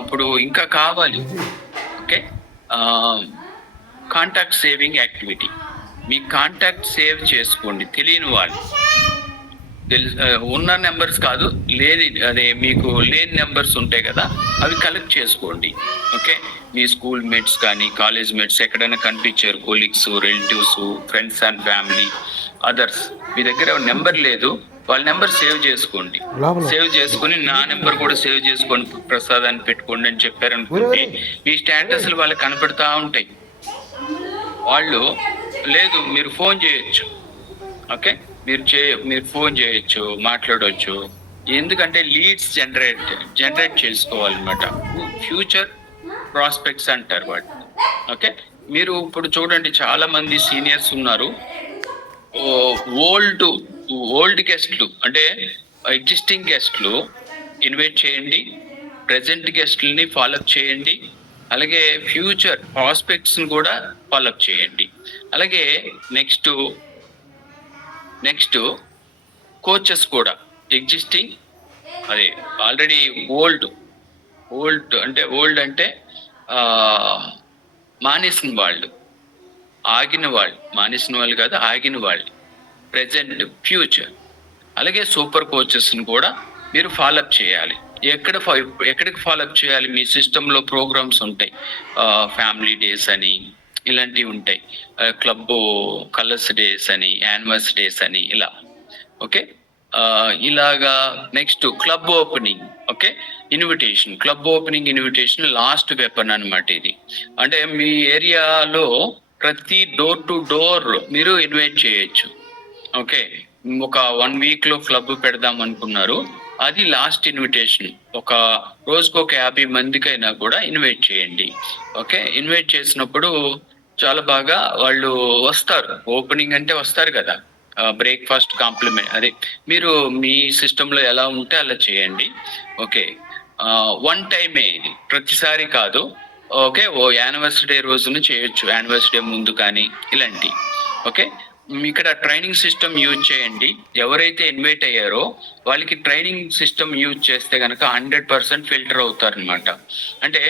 ఇప్పుడు ఇంకా కావాలి. ఓకే, కాంటాక్ట్ సేవింగ్ యాక్టివిటీ, మీ కాంటాక్ట్ సేవ్ చేసుకోండి. తెలియని వాళ్ళు ఉన్న నెంబర్స్ కాదు, మీకు లేని నెంబర్స్ ఉంటాయి కదా, అవి కలెక్ట్ చేసుకోండి. ఓకే, మీ స్కూల్ మేట్స్ కానీ కాలేజ్ మేట్స్ ఎక్కడైనా కనిపించారు, colleagues, relatives, friends and family, others, మీ దగ్గర నెంబర్ లేదు, వాళ్ళ నెంబర్ సేవ్ చేసుకోండి. సేవ్ చేసుకుని నా నెంబర్ కూడా సేవ్ చేసుకోండి ప్రసాద్ అని పెట్టుకోండి అని చెప్పారనుకోండి, మీ స్టేటస్లు వాళ్ళకి కనపడతా ఉంటాయి. వాళ్ళు లేదు, మీరు ఫోన్ చేయొచ్చు. ఓకే, మీరు ఫోన్ చేయొచ్చు, మాట్లాడవచ్చు. ఎందుకంటే లీడ్స్ జనరేట్ చేసుకోవాలన్నమాట, ఫ్యూచర్ ప్రాస్పెక్ట్స్ అంటారు వాటి. ఓకే, మీరు ఇప్పుడు చూడండి, చాలా మంది సీనియర్స్ ఉన్నారు, ఓల్డ్ గెస్ట్లు అంటే ఎగ్జిస్టింగ్ గెస్ట్లు ఇన్వైట్ చేయండి, ప్రెజెంట్ గెస్ట్లని ఫాలోఅప్ చేయండి, అలాగే ఫ్యూచర్ ప్రాస్పెక్ట్స్ కూడా ఫాలోఅప్ చేయండి. అలాగే నెక్స్ట్ కోచెస్ కూడా ఎగ్జిస్టింగ్, అదే ఆల్రెడీ ఓల్డ్ అంటే మానేసిన వాళ్ళు, మానేసిన వాళ్ళు కాదు, ఆగిన వాళ్ళు, ప్రెజెంట్, ఫ్యూచర్. అలాగే సూపర్ కోచెస్ని కూడా మీరు ఫాలోఅప్ చేయాలి. ఎక్కడికి ఫాలోఅప్ చేయాలి? మీ సిస్టంలో ప్రోగ్రామ్స్ ఉంటాయి, ఫ్యామిలీ డేస్ అని ఇలాంటివి ఉంటాయి, క్లబ్ కలర్స్ డేస్ అని, యానివర్స్ డేస్ అని, ఇలా. ఓకే, ఇలాగా. Next club opening. Okay, club opening invitation last weapon అనమాట ఇది. అంటే మీ ఏరియాలో ప్రతి డోర్ టు డోర్ మీరు ఇన్వైట్ చేయొచ్చు. ఓకే, ఒక 1 వీక్ లో క్లబ్ పెడదాం అనుకున్నారు, అది లాస్ట్ ఇన్విటేషన్. ఒక రోజుకు ఒక 50 మందికైనా కూడా ఇన్వైట్ చేయండి. ఓకే, ఇన్వైట్ చేసినప్పుడు చాలా బాగా వాళ్ళు వస్తారు. ఓపెనింగ్ అంటే వస్తారు కదా, బ్రేక్ఫాస్ట్ కాంప్లిమెంట్, అదే మీరు మీ సిస్టంలో ఎలా ఉంటే అలా చేయండి. ఓకే, 1 టైమే ఇది, ప్రతిసారి కాదు. ఓకే, యానివర్సరీ డే రోజున చేయొచ్చు, యానివర్సరీ డే ముందు కానీ ఇలాంటి. ఓకే, ఇక్కడ ట్రైనింగ్ సిస్టమ్ యూజ్ చేయండి. ఎవరైతే ఇన్వైట్ అయ్యారో వాళ్ళకి ట్రైనింగ్ సిస్టమ్ యూజ్ చేస్తే కనుక 100% ఫిల్టర్ అవుతారనమాట. అంటే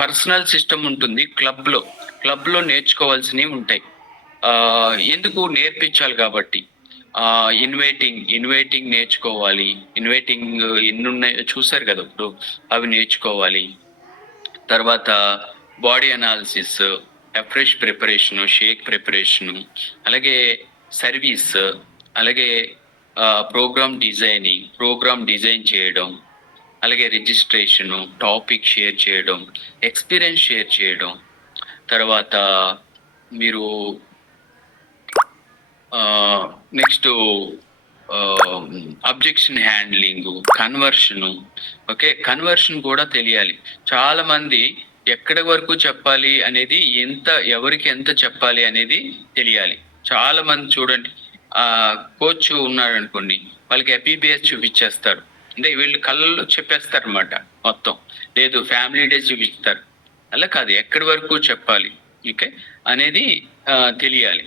పర్సనల్ సిస్టమ్ ఉంటుంది క్లబ్లో నేర్చుకోవాల్సినవి ఉంటాయి. ఎందుకు నేర్పించాలి కాబట్టి, ఇన్వైటింగ్ నేర్చుకోవాలి. ఇన్వైటింగ్ ఎన్ని ఉన్నాయో చూసారు కదా ఇప్పుడు, అవి నేర్చుకోవాలి. తర్వాత body analysis, fresh preparation, shake preparation, అలాగే సర్వీస్, అలాగే ప్రోగ్రామ్ డిజైన్ చేయడం, అలాగే రిజిస్ట్రేషను, టాపిక్ షేర్ చేయడం, ఎక్స్పీరియన్స్ షేర్ చేయడం, తర్వాత మీరు next objection handling, conversion. Okay, conversion కూడా తెలియాలి. చాలా మంది ఎక్కడి వరకు చెప్పాలి అనేది, ఎవరికి ఎంత చెప్పాలి అనేది తెలియాలి. చాలా మంది చూడండి, కోచ్ ఉన్నాడు అనుకోండి, వాళ్ళకి FBS చూపించేస్తారు, అంటే వీళ్ళు కళ్ళల్లో చెప్పేస్తారు అనమాట మొత్తం. లేదు ఫ్యామిలీ డే చూపిస్తారు. అలా కాదు, ఎక్కడి వరకు చెప్పాలి ఓకే అనేది తెలియాలి.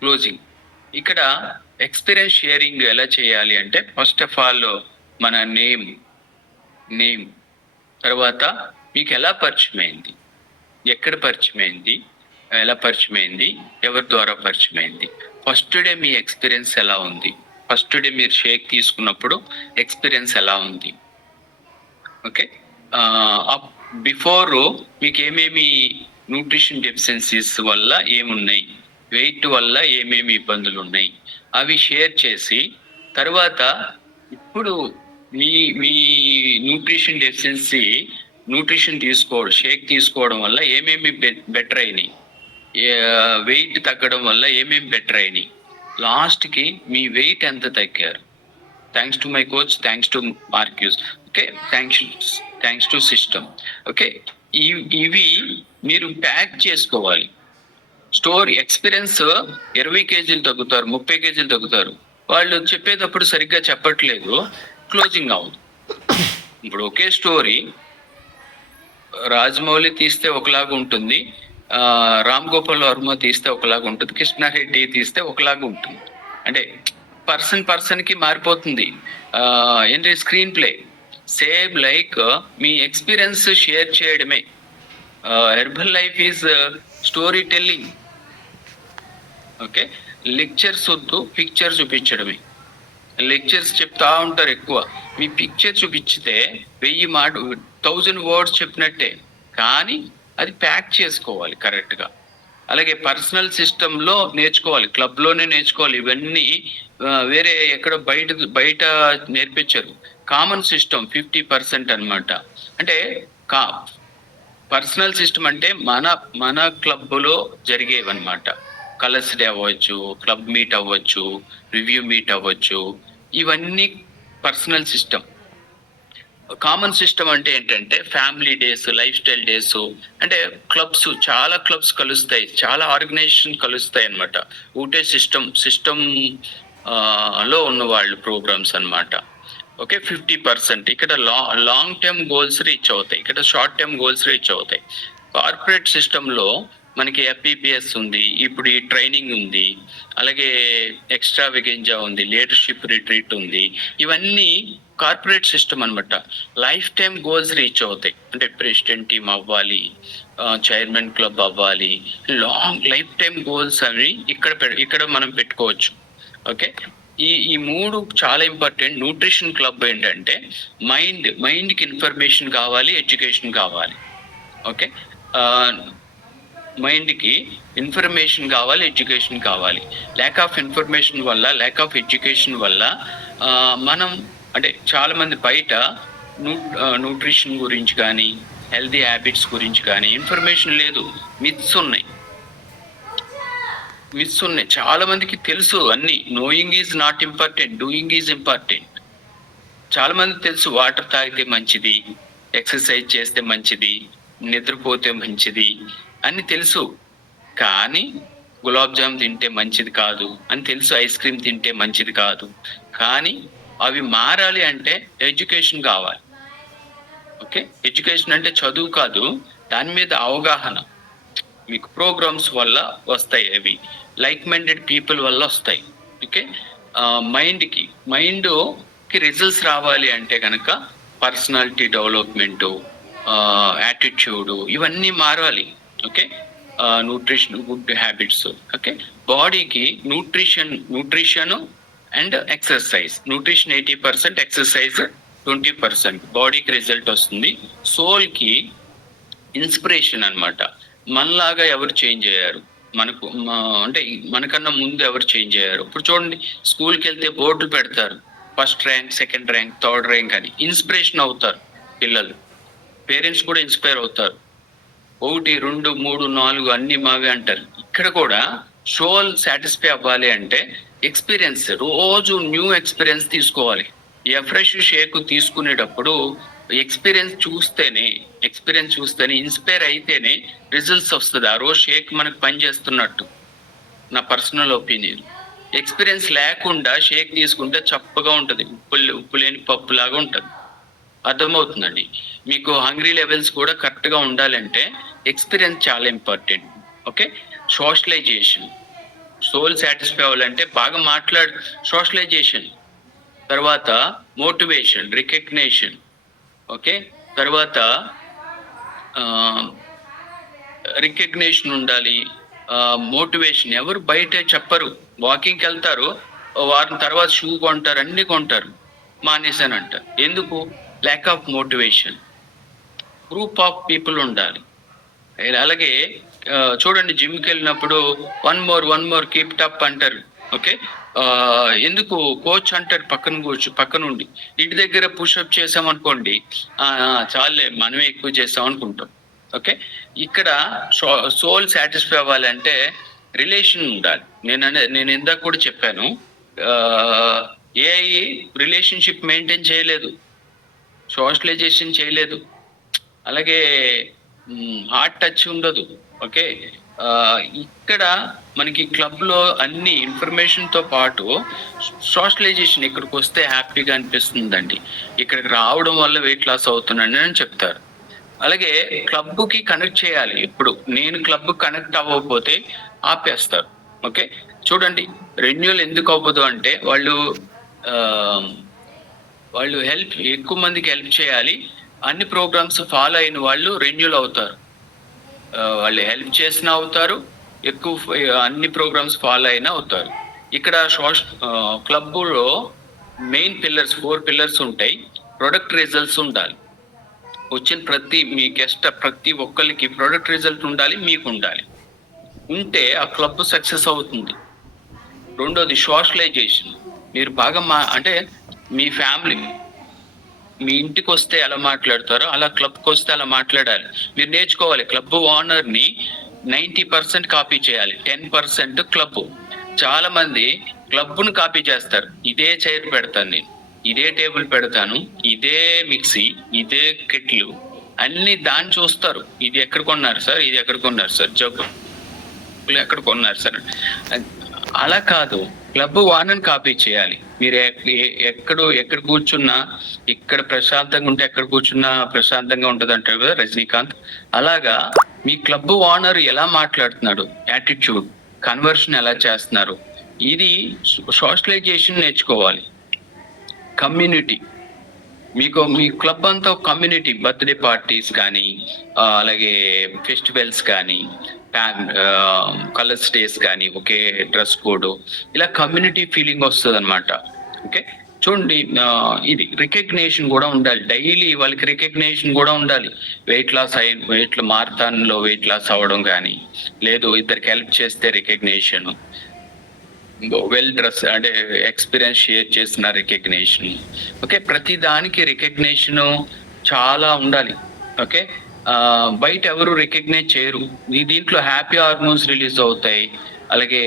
క్లోజింగ్ ఇక్కడ ఎక్స్పీరియన్స్ షేరింగ్ ఎలా చేయాలి అంటే ఫస్ట్ ఆఫ్ ఆల్ మన నేమ్ తర్వాత మీకు ఎలా పరిచయం అయింది, ఎక్కడ పరిచయం అయింది, ఎలా పరిచయం అయింది, ఎవరి ద్వారా పరిచయం అయింది, ఫస్ట్ డే మీ ఎక్స్పీరియన్స్ ఎలా ఉంది, ఫస్ట్ డే మీరు షేక్ తీసుకున్నప్పుడు ఎక్స్పీరియన్స్ ఎలా ఉంది. ఓకే, బిఫోర్ మీకు ఏమేమి న్యూట్రిషన్ డెఫిషియన్సీస్ వల్ల ఏమున్నాయి, వెయిట్ వల్ల ఏమేమి ఇబ్బందులు ఉన్నాయి అవి షేర్ చేసి తర్వాత ఇప్పుడు మీ మీ న్యూట్రిషన్ డెఫిషియన్సీ న్యూట్రిషన్ షేక్ తీసుకోవడం వల్ల ఏమేమి బెటర్ అయినాయి, వెయిట్ తగ్గడం వల్ల ఏమేమి బెటర్ అయినాయి, లాస్ట్కి మీ వెయిట్ ఎంత తగ్గారు, thanks to my coach, thanks to Marcus, okay, thanks to system. Okay, ఇవి మీరు ప్యాక్ చేసుకోవాలి. స్టోరీ ఎక్స్పీరియన్స్ 20 కేజీలు తగ్గుతారు, 30 కేజీలు తగ్గుతారు, వాళ్ళు చెప్పేటప్పుడు సరిగ్గా చెప్పట్లేదు, క్లోజింగ్ అవ్వదు. ఇప్పుడు ఒకే స్టోరీ రాజమౌళి తీస్తే ఒకలాగా ఉంటుంది, రామ్ గోపాల్ వర్మ తీస్తే ఒకలాగా ఉంటుంది, కృష్ణారెడ్డి తీస్తే ఒకలాగా ఉంటుంది. అంటే పర్సన్ కి మారిపోతుంది. ఏంటి స్క్రీన్ ప్లే సేమ్ లైక్ మీ ఎక్స్పీరియన్స్ షేర్ చేయడమే. Herbal life is story telling. Okay, lectures వద్దు, పిక్చర్ చూపించడమే. లెక్చర్స్ చెప్తా ఉంటారు ఎక్కువ, మీ పిక్చర్ చూపించితే 1000 వర్డ్స్ చెప్పినట్టే, కానీ అది ప్యాక్ చేసుకోవాలి కరెక్ట్గా. అలాగే పర్సనల్ సిస్టంలో నేర్చుకోవాలి, క్లబ్లోనే నేర్చుకోవాలి. ఇవన్నీ వేరే ఎక్కడ బయట నేర్పించరు. కామన్ సిస్టమ్ 50% అనమాట. అంటే పర్సనల్ సిస్టమ్ అంటే మన క్లబ్లో జరిగేవన్నమాట. కలర్స్ డే అవ్వచ్చు, క్లబ్ మీట్ అవ్వచ్చు, రివ్యూ మీట్ అవ్వచ్చు, ఇవన్నీ పర్సనల్ సిస్టమ్. కామన్ సిస్టమ్ అంటే ఏంటంటే family days, life style days, అంటే క్లబ్స్, చాలా క్లబ్స్ కలుస్తాయి, చాలా ఆర్గనైజేషన్ కలుస్తాయి అనమాట. ఒకటే సిస్టమ్ లో ఉన్న వాళ్ళు ప్రోగ్రామ్స్ అనమాట. ఓకే, 50% ఇక్కడ లాంగ్ టర్మ్ గోల్స్ రీచ్ అవుతాయి, ఇక్కడ షార్ట్ టర్మ్ గోల్స్ రీచ్ అవుతాయి. కార్పొరేట్ సిస్టంలో మనకి ఎఫ్పిపిఎస్ ఉంది, ఇప్పుడు ఈ ట్రైనింగ్ ఉంది, అలాగే ఎక్స్ట్రా వెగెంజా ఉంది, లీడర్షిప్ రిట్రీట్ ఉంది. ఇవన్నీ కార్పొరేట్ సిస్టమ్ అనమాట. లైఫ్ టైం గోల్స్ రీచ్ అవుతాయి, అంటే ప్రెసిడెంట్ టీమ్ అవ్వాలి, చైర్మన్ క్లబ్ అవ్వాలి, లాంగ్ లైఫ్ టైం గోల్స్ అవి ఇక్కడ మనం పెట్టుకోవచ్చు. ఓకే, ఈ 3 చాలా ఇంపార్టెంట్. న్యూట్రిషన్ క్లబ్ ఏంటంటే మైండ్కి ఇన్ఫర్మేషన్ కావాలి, ఎడ్యుకేషన్ కావాలి. ఓకే, మైండ్కి ఇన్ఫర్మేషన్ కావాలి, ఎడ్యుకేషన్ కావాలి. ల్యాక్ ఆఫ్ ఇన్ఫర్మేషన్ వల్ల, ల్యాక్ ఆఫ్ ఎడ్యుకేషన్ వల్ల మనం అంటే చాలా మంది బయట న్యూట్రిషన్ గురించి కానీ, హెల్తీ హ్యాబిట్స్ గురించి కానీ ఇన్ఫర్మేషన్ లేదు, మిత్స్ ఉన్నాయి. చాలా మందికి తెలుసు అన్ని. Knowing is not important, doing is important. చాలా మందికి తెలుసు వాటర్ తాగితే మంచిది, ఎక్సర్సైజ్ చేస్తే మంచిది, నిద్రపోతే మంచిది అని తెలుసు, కానీ గులాబ్ జామ్ తింటే మంచిది కాదు అని తెలుసు, ఐస్ క్రీమ్ తింటే మంచిది కాదు. కానీ అవి మారాలి అంటే ఎడ్యుకేషన్ కావాలి. ఓకే, ఎడ్యుకేషన్ అంటే చదువు కాదు, దాని మీద అవగాహన. మీకు ప్రోగ్రామ్స్ వల్ల వస్తాయి, అవి లైక్ మైండెడ్ పీపుల్ వల్ల వస్తాయి. ఓకే, మైండ్కి రిజల్ట్స్ రావాలి అంటే కనుక పర్సనాలిటీ డెవలప్మెంటు, యాటిట్యూడ్, ఇవన్నీ మారాలి. Okay, nutrition, good habits. Okay, బాడీకి nutrition and exercise. Nutrition 80%, exercise 20%. బాడీకి రిజల్ట్ వస్తుంది. సోల్కి ఇన్స్పిరేషన్ అనమాట. మనలాగా ఎవరు చేంజ్ అయ్యారు, అంటే మనకన్నా ముందు ఎవరు చేంజ్ అయ్యారు. ఇప్పుడు చూడండి, స్కూల్కి వెళ్తే బోర్డులు పెడతారు, first rank, second rank, third rank అని. ఇన్స్పిరేషన్ అవుతారు పిల్లలు, పేరెంట్స్ కూడా ఇన్స్పైర్ అవుతారు. 1, 2, 3, 4 అన్ని మావే అంటారు. ఇక్కడ కూడా సోల్ సాటిస్ఫై అవ్వాలి అంటే ఎక్స్పీరియన్స్, రోజు న్యూ ఎక్స్పీరియన్స్ తీసుకోవాలి. ఫ్రెష్ షేక్ తీసుకునేటప్పుడు ఎక్స్పీరియన్స్ చూస్తేనే ఇన్స్పైర్ అయితేనే రిజల్ట్స్ వస్తుంది. ఆ రోజు షేక్ మనకు పని చేస్తున్నట్టు, నా పర్సనల్ ఒపీనియన్. ఎక్స్పీరియన్స్ లేకుండా షేక్ తీసుకుంటే చప్పగా ఉంటుంది, ఉప్పు లేని పప్పు లాగా ఉంటుంది. అర్థమవుతుందండి మీకు. హంగ్రీ లెవెల్స్ కూడా కరెక్ట్గా ఉండాలంటే ఎక్స్పీరియన్స్ చాలా important. Okay, socialization, soul satisfy అవ్వాలంటే బాగా సోషలైజేషన్, తర్వాత మోటివేషన్, రికగ్నేషన్, ఓకే, తర్వాత రికగ్నేషన్ ఉండాలి, మోటివేషన్. ఎవరు బయట చెప్పరు, వాకింగ్కి వెళ్తారు, వారం తర్వాత షూ కొంటారు, అన్ని కొంటారు, మానేసానంట. ఎందుకు? Lack of motivation. Group of people ఉండాలి. అలాగే చూడండి, జిమ్కి వెళ్ళినప్పుడు వన్ మోర్ కీప్ టప్ అంటారు. ఓకే, ఎందుకు? కోచ్ అంటారు పక్కన ఉండి. ఇంటి దగ్గర పుషప్ చేసామనుకోండి, చాలే మనమే ఎక్కువ చేసాం అనుకుంటాం. ఓకే, ఇక్కడ సోల్ సాటిస్ఫై అవ్వాలంటే రిలేషన్ ఉండాలి. నేను ఇందాక కూడా చెప్పాను, ఏఐ రిలేషన్షిప్ మెయింటైన్ చేయలేదు, సోషలైజేషన్ చేయలేదు, అలాగే హార్ట్ టచ్ ఉండదు. ఓకే, ఇక్కడ మనకి క్లబ్లో అన్ని ఇన్ఫర్మేషన్తో పాటు సోషలైజేషన్ ఇక్కడికి వస్తే హ్యాపీగా అనిపిస్తుందండి. ఇక్కడికి రావడం వల్ల వెయిట్ లాస్ అవుతున్నాను అని చెప్తారు. అలాగే క్లబ్కి కనెక్ట్ చేయాలి. ఇప్పుడు నేను క్లబ్ కనెక్ట్ అవ్వకపోతే ఆపేస్తారు. ఓకే, చూడండి, రెన్యూల్ ఎందుకు అవ్వదు అంటే వాళ్ళు ఎక్కువ మందికి హెల్ప్ చేయాలి. అన్ని ప్రోగ్రామ్స్ ఫాలో అయిన వాళ్ళు రెన్యూల్ అవుతారు. వాళ్ళు హెల్ప్ చేసినా అవుతారు, ఎక్కువ అన్ని ప్రోగ్రామ్స్ ఫాలో అయినా అవుతారు. ఇక్కడ క్లబ్లో మెయిన్ 4 పిల్లర్స్ ఉంటాయి. ప్రొడక్ట్ రిజల్ట్స్ ఉండాలి. వచ్చిన మీ గెస్ట్ ప్రతి ఒక్కరికి ప్రొడక్ట్ రిజల్ట్ ఉండాలి, మీకు ఉండాలి. ఉంటే ఆ క్లబ్ సక్సెస్ అవుతుంది. రెండోది సోషలైజేషన్. మీరు బాగా అంటే మీ ఫ్యామిలీ మీ ఇంటికి వస్తే ఎలా మాట్లాడతారో అలా క్లబ్కి వస్తే అలా మాట్లాడాలి. మీరు నేర్చుకోవాలి. క్లబ్ ఓనర్ని 90% కాపీ చేయాలి, 10% క్లబ్. చాలా మంది క్లబ్ను కాపీ చేస్తారు. ఇదే చైర్ పెడతాను నేను, ఇదే టేబుల్ పెడతాను, ఇదే మిక్సీ, ఇదే కెట్లు, అన్ని దాన్ని చూస్తారు. ఇది ఎక్కడ కొన్నారు సార్, ఇది ఎక్కడ కొన్నారు సార్, జబ్బు ఎక్కడ కొన్నారు సార్. అలా కాదు, క్లబ్ ఓనర్ని కాపీ చేయాలి. మీరు ఎక్కడ కూర్చున్నా, ఇక్కడ ప్రశాంతంగా ఉంటే ఎక్కడ కూర్చున్నా ప్రశాంతంగా ఉంటుంది అంటారు కదా రజనీకాంత్. అలాగా మీ క్లబ్ ఓనర్ ఎలా మాట్లాడుతున్నాడు, యాటిట్యూడ్, కన్వర్షన్ ఎలా చేస్తున్నారు, ఇది సోషలైజేషన్ నేర్చుకోవాలి. కమ్యూనిటీ, మీ క్లబ్ అంతా కమ్యూనిటీ. బర్త్డే పార్టీస్ కానీ, అలాగే ఫెస్టివల్స్ కానీ, కలర్స్ డేస్ కానీ, ఒకే డ్రెస్ కోడ్, ఇలా కమ్యూనిటీ ఫీలింగ్ వస్తుంది అనమాట. ఓకే, చూడండి, ఇది రికగ్నేషన్ కూడా ఉండాలి. డైలీ వాళ్ళకి రికగ్నేషన్ కూడా ఉండాలి. వెయిట్ మారథాన్లో వెయిట్ లాస్ అవ్వడం కానీ, లేదు ఇద్దరికి హెల్ప్ చేస్తే రికగ్నేషన్, వెల్ డ్రెస్ అంటే ఎక్స్పీరియన్స్ షేర్ చేసిన రికగ్నేషన్. ఓకే, ప్రతి దానికి రికగ్నేషన్ చాలా ఉండాలి. ఓకే, బయట ఎవరు రికగ్నైజ్ చేయరు. దీంట్లో హ్యాపీ హార్మోన్స్ రిలీజ్ అవుతాయి, అలాగే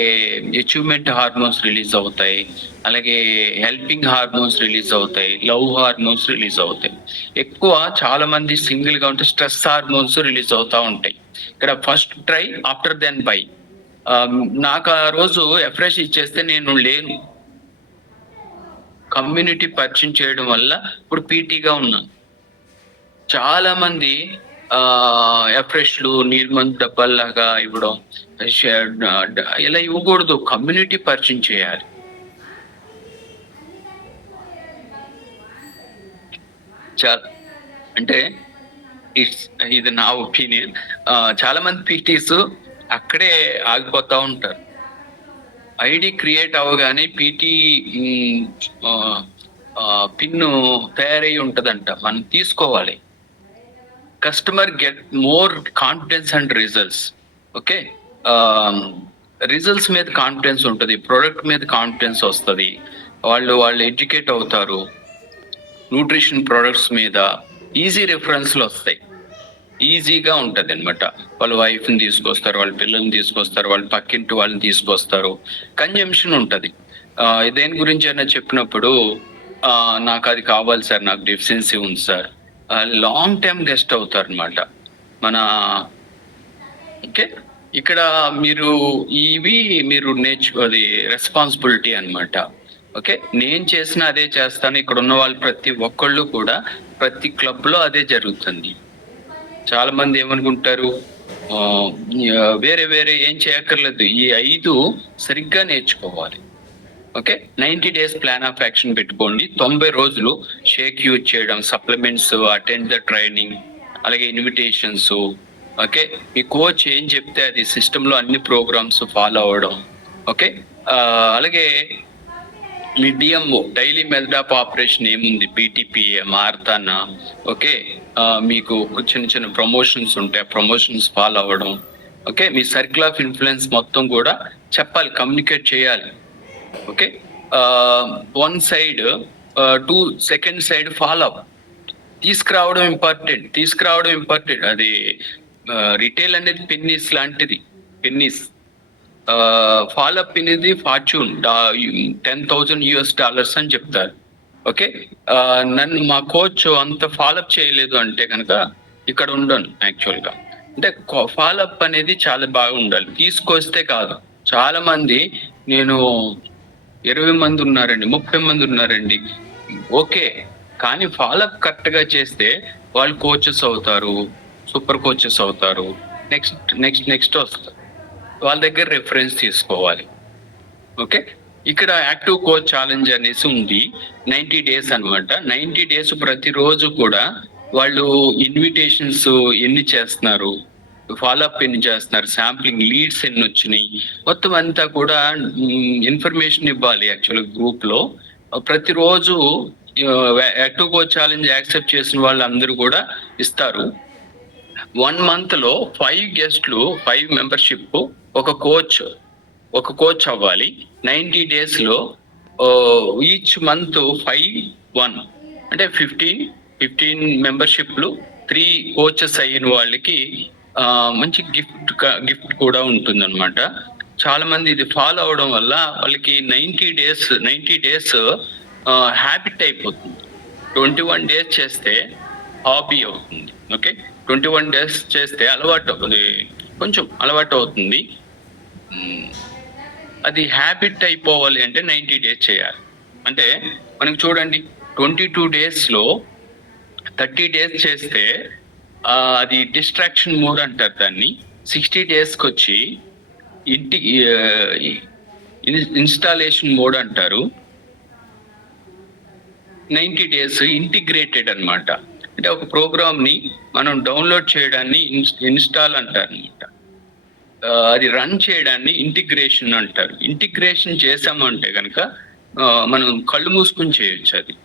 అచీవ్మెంట్ హార్మోన్స్ రిలీజ్ అవుతాయి, అలాగే హెల్పింగ్ హార్మోన్స్ రిలీజ్ అవుతాయి, లవ్ హార్మోన్స్ రిలీజ్ అవుతాయి. ఎక్కువ చాలా మంది సింగిల్గా ఉంటే స్ట్రెస్ హార్మోన్స్ రిలీజ్ అవుతూ ఉంటాయి. ఇక్కడ first try after then buy. నాకు ఆ రోజు ఎఫ్రెష్ ఇచ్చేస్తే నేను లేను. కమ్యూనిటీ పరిచయం చేయడం వల్ల ఇప్పుడు పీటీగా ఉన్నాను. చాలా మంది ఎఫ్రెష్లు నీర్మంత్ డబ్బాల్లాగా ఇవ్వడం, ఇలా ఇవ్వకూడదు. కమ్యూనిటీ పరిచయం చేయాలి. చాలా అంటే ఇది నా ఒపీనియన్. చాలా మంది పీటీస్ అక్కడే ఆగిపోతూ ఉంటారు. ఐడి క్రియేట్ అవ్వగానే పీటీ పిన్ను తయారై ఉంటుందంట, మనం తీసుకోవాలి. Customer get more confidence and results. Okay, results మీద కాన్ఫిడెన్స్ ఉంటుంది, ప్రోడక్ట్ మీద కాన్ఫిడెన్స్ వస్తుంది, వాళ్ళు ఎడ్యుకేట్ అవుతారు. న్యూట్రిషన్ ప్రోడక్ట్స్ మీద ఈజీ రెఫరెన్స్లు వస్తాయి, ఈజీగా ఉంటుంది అనమాట. వాళ్ళ వైఫ్ని తీసుకొస్తారు, వాళ్ళ పిల్లల్ని తీసుకొస్తారు, వాళ్ళ పక్కింటి వాళ్ళని తీసుకొస్తారు. కన్జంప్షన్ ఉంటుంది. దేని గురించి అయినా చెప్పినప్పుడు నాకు అది కావాలి సార్, నాకు డెఫిషియన్సీ ఉంది సార్, లాంగ్ టైమ్ గెస్ట్ అవుతారు అనమాట మన. ఓకే, ఇక్కడ మీరు అది రెస్పాన్సిబిలిటీ అన్నమాట. ఓకే, నేను చేసిన అదే చేస్తాను. ఇక్కడ ఉన్న వాళ్ళు ప్రతి ఒక్కళ్ళు కూడా ప్రతి క్లబ్ లో అదే జరుగుతుంది. చాలా మంది ఏమనుకుంటారు, ఆ, వేరే వేరే ఏం చేయక్కర్లేదు, ఈ 5 సరిగ్గా నేర్చుకోవాలి. Okay, 90 days plan of action పెట్టుకోండి. 90 రోజులు షేక్ యూజ్ చేయడం, సప్లిమెంట్స్, అటెండ్ ద ట్రైనింగ్, అలాగే ఇన్విటేషన్స్. ఓకే, మీ కోచ్ ఏం చెప్తే అది సిస్టమ్ లో అన్ని ప్రోగ్రామ్స్ ఫాలో అవ్వడం. ఓకే, అలాగే మీ DMO daily method of operation ఏముంది, పీటీపీఏ, మారతానా. ఓకే, మీకు చిన్న చిన్న ప్రమోషన్స్ ఉంటాయి, ప్రమోషన్స్ ఫాలో అవ్వడం. ఓకే, మీ సర్కిల్ ఆఫ్ ఇన్ఫ్లుయెన్స్ మొత్తం కూడా చెప్పాలి, కమ్యూనికేట్ చేయాలి. Okay, 1 side 2 second side follow up తీసుకురావడం ఇంపార్టెంట్. అది రిటైల్ అనేది పెన్నీస్ లాంటిది. పెన్నీస్ ఫాలో అప్ అనేది ఫార్చ్యూన్ $10,000 అని చెప్తారు. ఓకే, నన్ను మా కోచ్ అంత ఫాలోఅప్ చేయలేదు అంటే కనుక ఇక్కడ ఉండను యాక్చువల్గా. అంటే ఫాలోఅప్ అనేది చాలా బాగా ఉండాలి, తీసుకొస్తే కాదు. చాలా మంది, నేను 20 మంది ఉన్నారండి, 30 మంది ఉన్నారండి, ఓకే, కానీ ఫాలోఅప్ కరెక్ట్ గా చేస్తే వాళ్ళు కోచెస్ అవుతారు, సూపర్ కోచెస్ అవుతారు. నెక్స్ట్ వస్తారు, వాళ్ళ దగ్గర రెఫరెన్స్ తీసుకోవాలి. ఓకే, ఇక్కడ యాక్టివ్ కోచ్ ఛాలెంజ్ అనేసి ఉంది, 90 డేస్ అన్నమాట. 90 డేస్ ప్రతిరోజు కూడా వాళ్ళు ఇన్విటేషన్స్ ఎన్ని చేస్తున్నారు, ఫాలోఅప్ ఎన్ని చేస్తున్నారు, శాంప్లింగ్ లీడ్స్ ఎన్ని వచ్చినాయి, మొత్తం అంతా కూడా ఇన్ఫర్మేషన్ ఇవ్వాలి. యాక్చువల్గా గ్రూప్ లో ప్రతిరోజు యాక్టివ్ కోచ్ ఛాలెంజ్ యాక్సెప్ట్ చేసిన వాళ్ళందరూ కూడా ఇస్తారు. 1 month లో 5 గెస్ట్లు, 5 మెంబర్షిప్, ఒక కోచ్ అవ్వాలి. 90 డేస్ లో ఈచ్ మంత్ 5 అంటే 15 మెంబర్షిప్లు, 3 కోచెస్ అయిన వాళ్ళకి మంచి గిఫ్ట్ కూడా ఉంటుందన్నమాట. చాలా మంది ఇది ఫాలో అవడం వల్ల వాళ్ళకి 90 డేస్ హ్యాబిట్ అయిపోతుంది. 21 డేస్ చేస్తే హాబీ అవుతుంది. ఓకే, 21 డేస్ చేస్తే కొంచెం అలవాటు అవుతుంది. అది హ్యాబిట్ అయిపోవాలి అంటే 90 డేస్ చేయాలి. అంటే మనకి చూడండి, 22 డేస్లో 30 డేస్ చేస్తే అది డిస్ట్రాక్షన్ మోడ్ అంటారు దాన్ని. 60 డేస్కి వచ్చి ఇన్స్టాలేషన్ మోడ్ అంటారు. 90 డేస్ ఇంటిగ్రేటెడ్ అన్నమాట. అంటే ఒక ప్రోగ్రామ్ ని మనం డౌన్లోడ్ చేయడాన్ని ఇన్స్టాల్ అంటారు అనమాట. అది రన్ చేయడాన్ని ఇంటిగ్రేషన్ అంటారు. ఇంటిగ్రేషన్ చేసామంటే కనుక మనం కళ్ళు మూసుకుని చేయొచ్చు.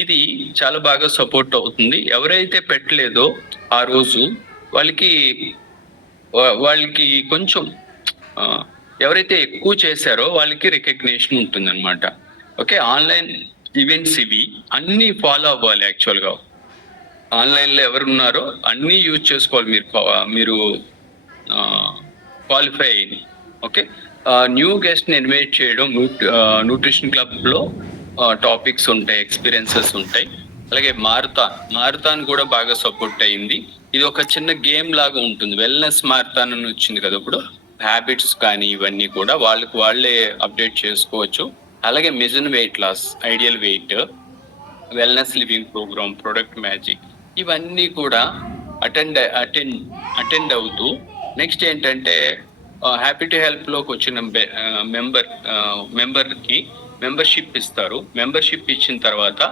ఇది చాలా బాగా సపోర్ట్ అవుతుంది. ఎవరైతే పెట్టలేదో ఆ రోజు వాళ్ళకి కొంచెం ఎవరైతే ఎక్కువ చేశారో వాళ్ళకి రికగ్నిషన్ ఉంటుంది అనమాట. ఓకే, ఆన్లైన్ ఈవెంట్స్ ఇవి అన్ని ఫాలో అవ్వాలి. యాక్చువల్గా ఆన్లైన్లో ఎవరున్నారో అన్నీ యూజ్ చేసుకోవాలి మీరు క్వాలిఫై అయ్యింది. ఓకే, న్యూ గెస్ట్ని ఇన్వైట్ చేయడం, న్యూట్రిషన్ క్లబ్లో టాపిక్స్ ఉంటాయి, ఎక్స్పీరియన్సెస్ ఉంటాయి. అలాగే మారథాన్ కూడా బాగా సపోర్ట్ అయ్యింది. ఇది ఒక చిన్న గేమ్ లాగా ఉంటుంది. వెల్నెస్ మారథాన్ అని వచ్చింది కదా ఇప్పుడు. హ్యాబిట్స్ కానీ ఇవన్నీ కూడా వాళ్ళే అప్డేట్ చేసుకోవచ్చు. అలాగే మిజన్ weight loss, ideal weight, wellness living programme, product magic, ఇవన్నీ కూడా అటెండ్ అవుతూ నెక్స్ట్ ఏంటంటే హ్యాపీ టు హెల్ప్లోకి వచ్చిన మెంబర్కి మెంబర్షిప్ ఇస్తారు. మెంబర్షిప్ ఇచ్చిన తర్వాత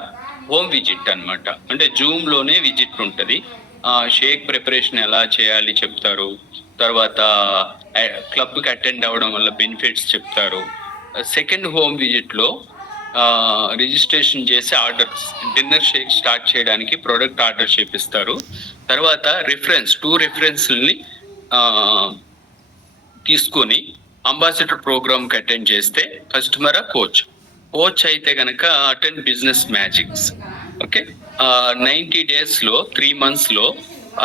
హోమ్ విజిట్ అన్నమాట. అంటే జూమ్లోనే విజిట్ ఉంటుంది. షేక్ ప్రిపరేషన్ ఎలా చేయాలి చెప్తారు. తర్వాత క్లబ్కి అటెండ్ అవ్వడం వల్ల బెనిఫిట్స్ చెప్తారు. సెకండ్ హోమ్ విజిట్లో రిజిస్ట్రేషన్ చేసి డిన్నర్ షేక్ స్టార్ట్ చేయడానికి ప్రొడక్ట్ ఆర్డర్ చేపిస్తారు. తర్వాత 2 రిఫరెన్స్ని తీసుకొని అంబాసిడర్ ప్రోగ్రామ్కి అటెండ్ చేస్తే కస్టమర్ కోచ్ అయితే కనుక అటెండ్ బిజినెస్ మ్యాజిక్స్. ఓకే, 90 డేస్లో 3 monthsలో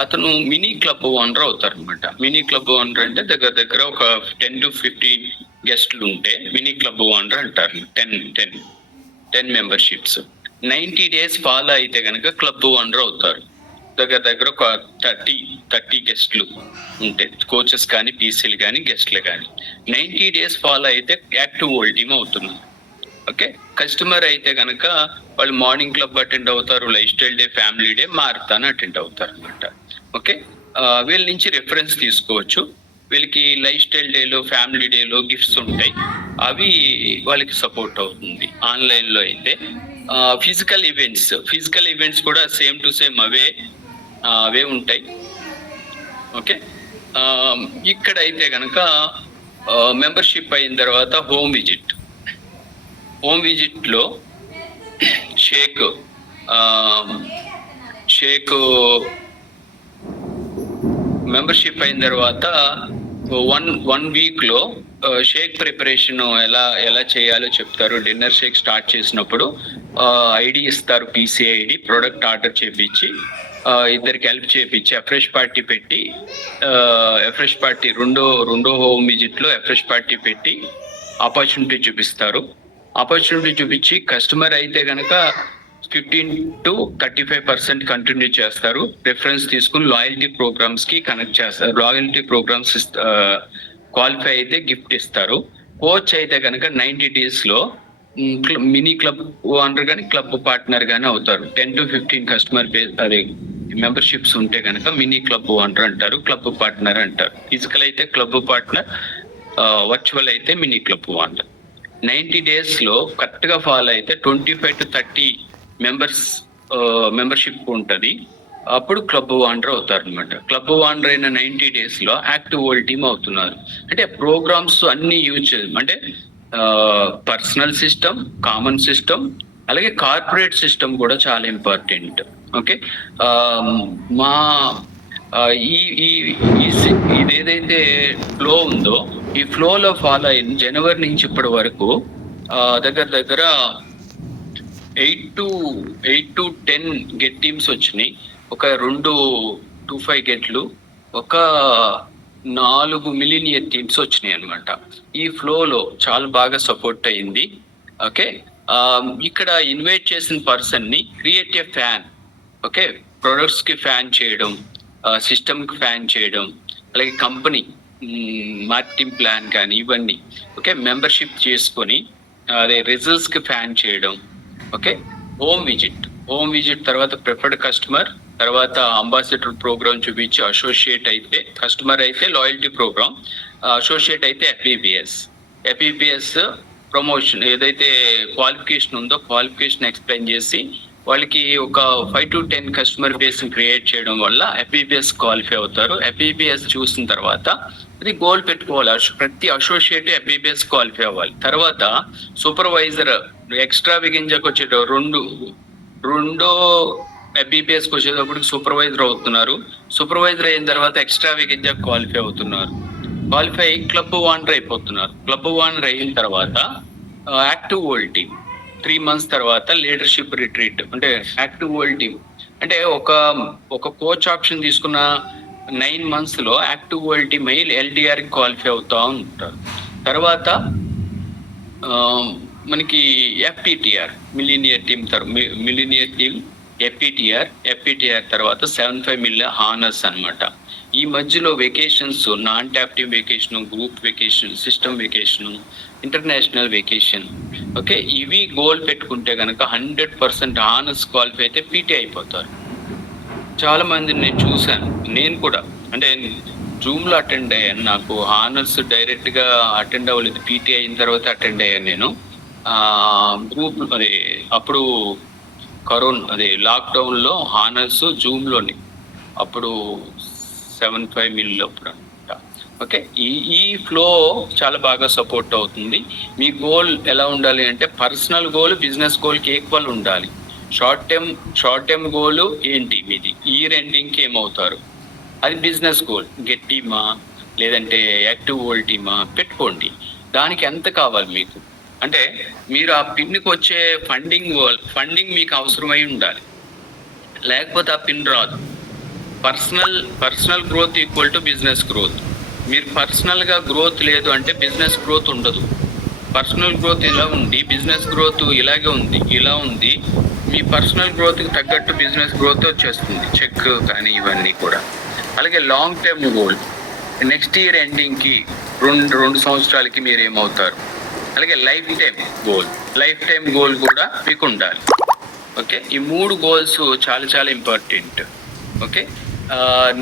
అతను మినీ క్లబ్ ఓనర్ అవుతారు అనమాట. మినీ క్లబ్ ఓనర్ అంటే దగ్గర ఒక 10 to 15 గెస్ట్లు ఉంటే మినీ క్లబ్ ఓనర్ అంటారు. 10 మెంబర్షిప్స్ 90 డేస్ ఫాలో అయితే కనుక క్లబ్ ఓనర్ అవుతారు. దగ్గర ఒక 30 గెస్ట్లు ఉంటాయి, కోచెస్ కానీ పీసీలు కానీ గెస్ట్లు కానీ. 90 days ఫాలో అయితే యాక్టివ్ ఓల్డ్ టీమ్ అవుతున్నారు. ఓకే, కస్టమర్ అయితే కనుక వాళ్ళు మార్నింగ్ క్లబ్ అటెండ్ అవుతారు, life style day, family day, marathon attend అవుతారు అనమాట. ఓకే, వీళ్ళ నుంచి రెఫరెన్స్ తీసుకోవచ్చు. వీళ్ళకి లైఫ్ స్టైల్ డేలో, ఫ్యామిలీ డేలో గిఫ్ట్స్ ఉంటాయి, అవి వాళ్ళకి సపోర్ట్ అవుతుంది. ఆన్లైన్లో అయితే ఫిజికల్ ఈవెంట్స్ కూడా సేమ్ టు సేమ్ అవే ఉంటాయి. ఓకే, ఇక్కడ అయితే కనుక మెంబర్షిప్ అయిన తర్వాత హోమ్ విజిట్లో షేక్ మెంబర్షిప్ అయిన తర్వాత వన్ వీక్లో షేక్ ప్రిపరేషన్ ఎలా చేయాలో చెప్తారు. డిన్నర్ షేక్ స్టార్ట్ చేసినప్పుడు ఐడి ఇస్తారు, పీసీ ఐడి, ప్రోడక్ట్ ఆర్డర్ చేపించి ఇద్దరికి హెల్ప్ చేపించి ఫ్రెష్ పార్టీ పెట్టి, ఫ్రెష్ పార్టీ రెండో హోమ్ విజిట్లో ఫ్రెష్ పార్టీ పెట్టి ఆపర్చునిటీ చూపించి కస్టమర్ అయితే కనుక 15-35% కంటిన్యూ చేస్తారు. రెఫరెన్స్ తీసుకుని లాయల్టీ ప్రోగ్రామ్స్ కి కనెక్ట్ చేస్తారు. లాయల్టీ ప్రోగ్రామ్స్ క్వాలిఫై అయితే గిఫ్ట్ ఇస్తారు. కోచ్ అయితే కనుక 90 days లో మినీ క్లబ్ ఓనర్ కానీ క్లబ్ పార్ట్నర్ కానీ అవుతారు. 10-15 కస్టమర్ బేస్ అదే మెంబర్షిప్స్ ఉంటే కనుక మినీ క్లబ్ ఓనర్ అంటారు, క్లబ్ పార్ట్నర్ అంటారు. ఫిజికల్ అయితే క్లబ్ పార్ట్నర్, వర్చువల్ అయితే మినీ క్లబ్ ఓనర్. 90 days లో కరెక్ట్ గా ఫాలో అయితే 25-30 మెంబర్షిప్ ఉంటుంది, అప్పుడు క్లబ్ ఓనర్ అవుతారు అనమాట. క్లబ్ ఓనర్ అయిన 90 days లో యాక్టివ్ ఓల్డ్ టీమ్ అవుతున్నారు. అంటే ప్రోగ్రామ్స్ అన్ని యూజ్ చేయడం అంటే పర్సనల్ సిస్టమ్, కామన్ సిస్టమ్, అలాగే కార్పొరేట్ సిస్టమ్ కూడా చాలా ఇంపార్టెంట్. ఓకే, మా ఇదేదైతే ఫ్లో ఉందో ఈ ఫ్లోలో ఫాలో అయిన జనవరి నుంచి ఇప్పటి వరకు దగ్గర 8 to 10 గెట్ టీమ్స్ వచ్చినాయి. ఒక 2-5 గెట్లు, ఒక 4 మిలీనియర్ టీమ్స్ వచ్చినాయి అనమాట. ఈ ఫ్లోలో చాలా బాగా సపోర్ట్ అయింది. ఓకే, ఇక్కడ ఇన్వైట్ చేసిన పర్సన్ ని create a fan. Okay, products కి ఫ్యాన్ చేయడం, సిస్టమ్ కి ఫ్యాన్ చేయడం, అలాగే కంపెనీ మార్కెటింగ్ ప్లాన్ కానీ ఇవన్నీ. ఓకే, మెంబర్షిప్ చేసుకొని అదే రిజల్ట్స్ కి ఫ్యాన్ చేయడం. ఓకే, హోమ్ విజిట్ తర్వాత ప్రిఫర్డ్ కస్టమర్, తర్వాత అంబాసిడర్ ప్రోగ్రామ్ చూపించి అసోసియేట్ అయితే కస్టమర్ అయితే లాయల్టీ ప్రోగ్రామ్, అసోసియేట్ అయితే ఎఫ్ఈపిఎస్ ప్రమోషన్ ఏదైతే క్వాలిఫికేషన్ ఉందో క్వాలిఫికేషన్ ఎక్స్ప్లెయిన్ చేసి వాళ్ళకి ఒక 5-10 కస్టమర్ బేస్ క్రియేట్ చేయడం వల్ల ఎఫ్ఈపిఎస్ క్వాలిఫై అవుతారు. ఎఫ్ఈపిఎస్ చూసిన తర్వాత అది గోల్ పెట్టుకోవాలి, ప్రతి అసోసియేట్ ఎఫ్ఈపిఎస్ క్వాలిఫై అవ్వాలి. తర్వాత సూపర్వైజర్ ఎక్స్ట్రా విగింజకు వచ్చేటప్పుడు రెండో ఎఫ్ఈపిఎస్కి వచ్చేటప్పటికి సూపర్వైజర్ అవుతున్నారు. సూపర్వైజర్ అయిన తర్వాత ఎక్స్ట్రా విగింజ క్వాలిఫై అవుతున్నారు. క్వాలిఫై క్లబ్ ఓనర్ అయిపోతున్నారు. క్లబ్ ఓనర్ అయిన తర్వాత యాక్టివ్ ఓల్డ్ టీమ్ 3 months తర్వాత లీడర్షిప్ రిట్రీట్. అంటే యాక్టివ్ ఓల్డ్ టీమ్ అంటే ఒక కోచ్ ఆప్షన్ తీసుకున్న 9 months లో యాక్టివ్ ఓల్డ్ టీమ్ అయ్యి ఎల్డిఆర్ క్వాలిఫై అవుతా ఉంటారు. తర్వాత మనకి ఎఫ్పిటిఆర్ మిలీనియర్ టీమ్ ఎఫ్పిటిఆర్ తర్వాత 75 million హానర్స్ అన్నమాట. ఈ మధ్యలో vacations, non captive vacation, group vacation, system vacation, international vacation. Okay, ఇవి గోల్ పెట్టుకుంటే కనుక 100% హానర్స్ క్వాలిఫై అయితే పీటీ అయిపోతారు. చాలా మందిని నేను చూశాను, నేను కూడా అంటే జూమ్లో అటెండ్ అయ్యాను. నాకు హానర్స్ డైరెక్ట్గా అటెండ్ అవ్వలేదు, పీటీ అయిన తర్వాత అటెండ్ అయ్యాను నేను. గ్రూప్ అదే అప్పుడు లాక్డౌన్లో హానర్స్ జూమ్లోని అప్పుడు 75 million అప్పుడు అనమాట. ఓకే, ఈ ఫ్లో చాలా బాగా సపోర్ట్ అవుతుంది. మీ గోల్ ఎలా ఉండాలి అంటే పర్సనల్ గోల్ బిజినెస్ గోల్కి ఈక్వల్ ఉండాలి. షార్ట్ టర్మ్ గోల్ ఏంటి మీది, ఇయర్ ఎండింగ్కి ఏమవుతారు, అది బిజినెస్ గోల్. గెట్ టీమా లేదంటే యాక్టివ్ ఓల్డ్ టీమా పెట్టుకోండి. దానికి ఎంత కావాలి మీకు అంటే మీరు ఆ పిన్కి వచ్చే ఫండింగ్ మీకు అవసరమై ఉండాలి, లేకపోతే ఆ పిన్ రాదు. Personal growth equal to business growth. మీరు పర్సనల్గా గ్రోత్ లేదు అంటే బిజినెస్ గ్రోత్ ఉండదు. పర్సనల్ గ్రోత్ ఇలా ఉంది, బిజినెస్ గ్రోత్ ఇలా ఉంది, మీ పర్సనల్ గ్రోత్కి తగ్గట్టు బిజినెస్ గ్రోత్ వచ్చేస్తుంది, చెక్ కానీ ఇవన్నీ కూడా. అలాగే long term goal, next year ఎండింగ్కి రెండు సంవత్సరాలకి మీరు ఏమవుతారు. అలాగే లైఫ్ టైం గోల్ కూడా మీకు ఉండాలి. ఓకే, ఈ 3 గోల్స్ చాలా చాలా ఇంపార్టెంట్. ఓకే,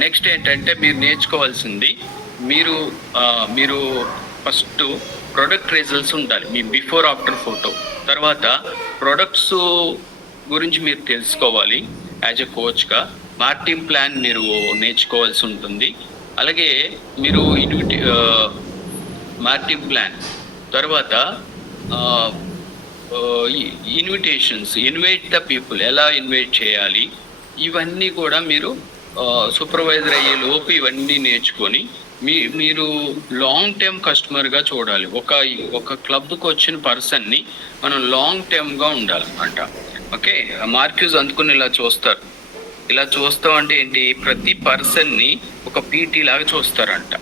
నెక్స్ట్ ఏంటంటే మీరు నేర్చుకోవాల్సింది, మీరు ఫస్ట్ ప్రొడక్ట్ రిజల్ట్స్ ఉండాలి, మీ బిఫోర్ ఆఫ్టర్ ఫోటో. తర్వాత ప్రొడక్ట్స్ గురించి మీరు తెలుసుకోవాలి యాజ్ ఎ కోచ్గా. మార్కెటింగ్ ప్లాన్ మీరు నేర్చుకోవాల్సి ఉంటుంది. అలాగే మీరు మార్కెటింగ్ ప్లాన్ తర్వాత ఇన్విటేషన్స్, ఇన్వైట్ ద పీపుల్, ఎలా ఇన్వైట్ చేయాలి, ఇవన్నీ కూడా మీరు సూపర్వైజర్ అయ్యే లోపు ఇవన్నీ నేర్చుకొని మీరు లాంగ్ టర్మ్ కస్టమర్గా చూడాలి. ఒక క్లబ్కి వచ్చిన పర్సన్ని మనం లాంగ్ టర్మ్గా ఉండాలన్నమాట. ఓకే, మార్క్యూస్ అందుకుని ఇలా చూస్తారు. ఇలా చూస్తాం అంటే ఏంటి, ప్రతి పర్సన్ని ఒక పీటీ లాగా చూస్తారంట.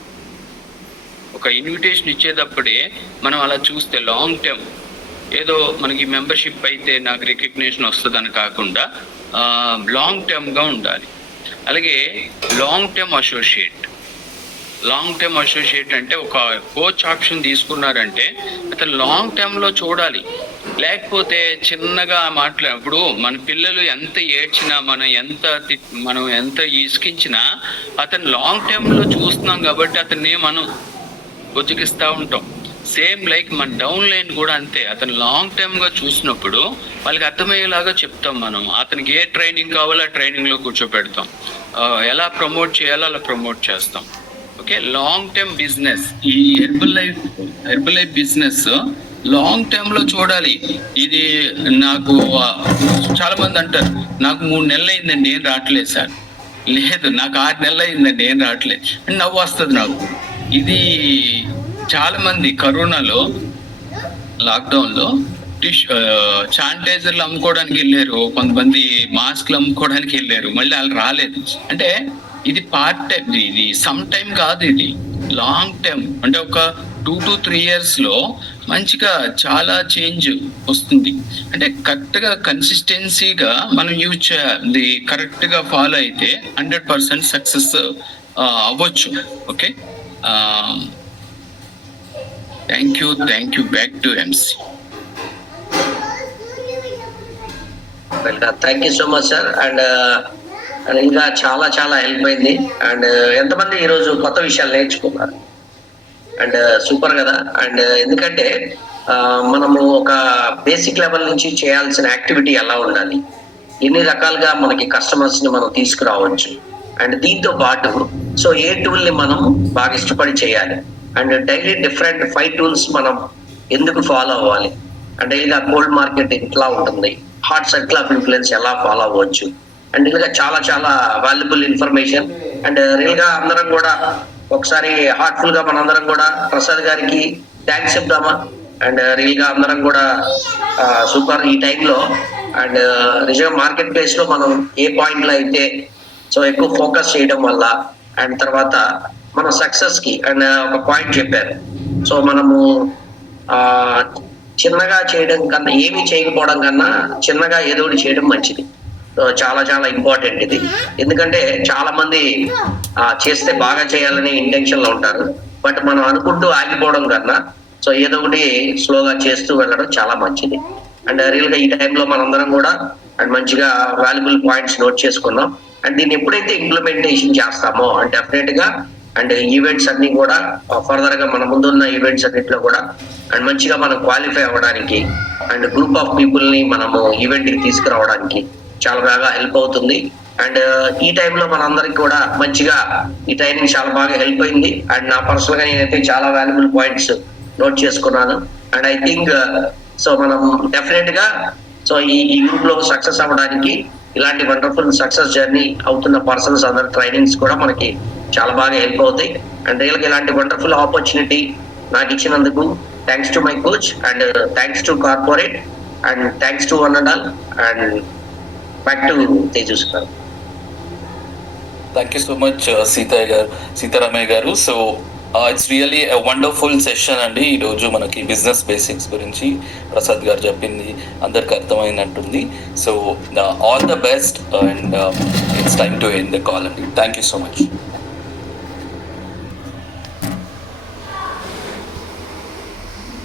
ఒక ఇన్విటేషన్ ఇచ్చేటప్పుడే మనం అలా చూస్తే లాంగ్ టర్మ్, ఏదో మనకి మెంబర్షిప్ అయితే నాకు రికగ్నిషన్ వస్తుందని కాకుండా లాంగ్ టర్మ్గా ఉండాలి. అలాగే లాంగ్ టర్మ్ అసోసియేట్ అంటే ఒక కోచ్ ఆప్షన్ తీసుకున్నారంటే అతను లాంగ్ టర్మ్లో చూడాలి. లేకపోతే చిన్నగా మాట్లాడినప్పుడు మన పిల్లలు ఎంత ఏడ్చినా, మనం ఎంత ఇసుకించినా అతను లాంగ్ టర్మ్లో చూస్తున్నాం కాబట్టి అతన్ని మనం బుజ్జగిస్తూ ఉంటాం. సేమ్ లైక్ మన డౌన్ లైన్ కూడా అంతే, అతను లాంగ్ టర్మ్గా చూసినప్పుడు వాళ్ళకి అర్థమయ్యేలాగా చెప్తాం. మనం అతనికి ఏ ట్రైనింగ్ కావాలో ఆ ట్రైనింగ్లో కూర్చోపెడతాం, ఎలా ప్రమోట్ చేయాలో అలా ప్రమోట్ చేస్తాం. ఓకే, లాంగ్ టర్మ్ బిజినెస్, ఈ హెర్బల్ లైఫ్ బిజినెస్ లాంగ్ టర్మ్లో చూడాలి. ఇది నాకు చాలా మంది అంటారు, నాకు 3 నెలలు అయిందండి ఏం రావట్లేదు సార్. లేదు, నాకు 6 నెలలు అయిందండి ఏం రావట్లేదు అని నవ్వు వస్తుంది నాకు. ఇది చాలా మంది కరోనాలో లాక్డౌన్లో శానిటైజర్లు అమ్ముకోవడానికి వెళ్ళారు, కొంతమంది మాస్క్లు అమ్ముకోవడానికి వెళ్ళారు, మళ్ళీ వాళ్ళు రాలేదు. అంటే ఇది పార్ట్ టైం, ఇది సమ్ టైం కాదు, ఇది లాంగ్ టైం. అంటే ఒక 2 to 3 yearsలో మంచిగా చాలా చేంజ్ వస్తుంది. అంటే కరెక్ట్గా కన్సిస్టెన్సీగా మనం యూజ్ చేయాలి, కరెక్ట్గా ఫాలో అయితే 100% సక్సెస్ అవ్వచ్చు. Okay, thank you. Back to MC. Thank you so much sir. And ఇంకా చాలా హెల్ప్ అయింది. అండ్ ఎంతమంది ఈరోజు కొత్త విషయాలు నేర్చుకున్నారు? అండ్ సూపర్ కదా. అండ్ ఎందుకంటే మనము ఒక బేసిక్ లెవెల్ నుంచి చేయాల్సిన యాక్టివిటీ ఎలా ఉండాలి, ఎన్ని రకాలుగా మనకి కస్టమర్స్ ని మనం తీసుకురావచ్చు, అండ్ దీంతో పాటు సో ఏ టూల్ ని మనం బాగా ఇష్టపడి చేయాలి, అండ్ డైలీ డిఫరెంట్ 5 tools మనం ఎందుకు ఫాలో అవ్వాలి, అండ్ డైలీగా కోల్డ్ మార్కెట్ ఎట్లా ఉంటుంది, హాట్ సర్కిల్ ఆఫ్ ఇన్ఫ్లుయెన్స్ ఎలా ఫాలో అవ్వచ్చు, అండ్ ఇలా చాలా వాల్యుబుల్ ఇన్ఫర్మేషన్. అండ్ రియల్ గా అందరం కూడా ఒకసారి హార్ట్ఫుల్ గా మనందరం కూడా ప్రసాద్ గారికి థ్యాంక్స్ చెప్దామా? అండ్ రియల్ గా అందరం కూడా సూపర్ ఈ టైంలో. అండ్ నిజంగా మార్కెట్ ప్లేస్ లో మనం ఏ పాయింట్ లో అయితే సో ఎక్కువ ఫోకస్ చేయడం వల్ల, అండ్ తర్వాత మన సక్సెస్ కి అండ్ ఒక పాయింట్ చెప్పారు. సో మనము చిన్నగా చేయడం కన్నా, ఏమి చేయకపోవడం కన్నా చిన్నగా ఏదో ఒకటి చేయడం మంచిది. చాలా ఇంపార్టెంట్ ఇది. ఎందుకంటే చాలా మంది చేస్తే బాగా చేయాలని ఇంటెన్షన్ లో ఉంటారు, బట్ మనం అనుకుంటూ ఆగిపోవడం కన్నా సో ఏదో ఒకటి స్లోగా చేస్తూ వెళ్ళడం చాలా మంచిది. అండ్ రియల్ గా ఈ టైంలో మనందరం కూడా అండ్ మంచిగా వాల్యుబుల్ పాయింట్స్ నోట్ చేసుకున్నాం. అండ్ దీన్ని ఎప్పుడైతే ఇంప్లిమెంటేషన్ చేస్తామో అండ్ డెఫినెట్ గా అండ్ ఈవెంట్స్ అన్ని కూడా ఫర్దర్ గా మన ముందున్న ఈవెంట్స్ అన్నింటిలో కూడా అండ్ మంచిగా మనం క్వాలిఫై అవ్వడానికి అండ్ గ్రూప్ ఆఫ్ పీపుల్ ని మనము ఈవెంట్ కి తీసుకురావడానికి చాలా బాగా హెల్ప్ అవుతుంది. అండ్ ఈ టైంలో మనందరికి కూడా మంచిగా ఈ ట్రైనింగ్ చాలా బాగా హెల్ప్ అయింది. అండ్ నా పర్సనల్ గా నేనైతే చాలా వాల్యుబుల్ పాయింట్స్ నోట్ చేసుకున్నాను. అండ్ ఐ థింక్ సో మనం డెఫినెట్ గా సో ఈ గ్రూప్ లో సక్సెస్ అవ్వడానికి ఇలాంటి వండర్ఫుల్ సక్సెస్ జర్నీ అవుతున్న పర్సన్స్ అందరి ట్రైనింగ్స్ కూడా మనకి చాలా బాగా హెల్ప్ అవుతాయి. అండ్ రియల్ గా ఇలాంటి వండర్ఫుల్ ఆపర్చునిటీ నాకు ఇచ్చినందుకు thanks to my coach and thanks to corporate and thanks to one and all. And back to Tejas గారు. Thank you so much Seetharamaiah గారు. So it's really wonderful session అండి. ఈరోజు మనకి బిజినెస్ బేసిక్స్ గురించి ప్రసాద్ గారు చెప్పింది అందరికి అర్థమైనట్టుంది. So all the best and it's time to end the call అండి. Thank you so much.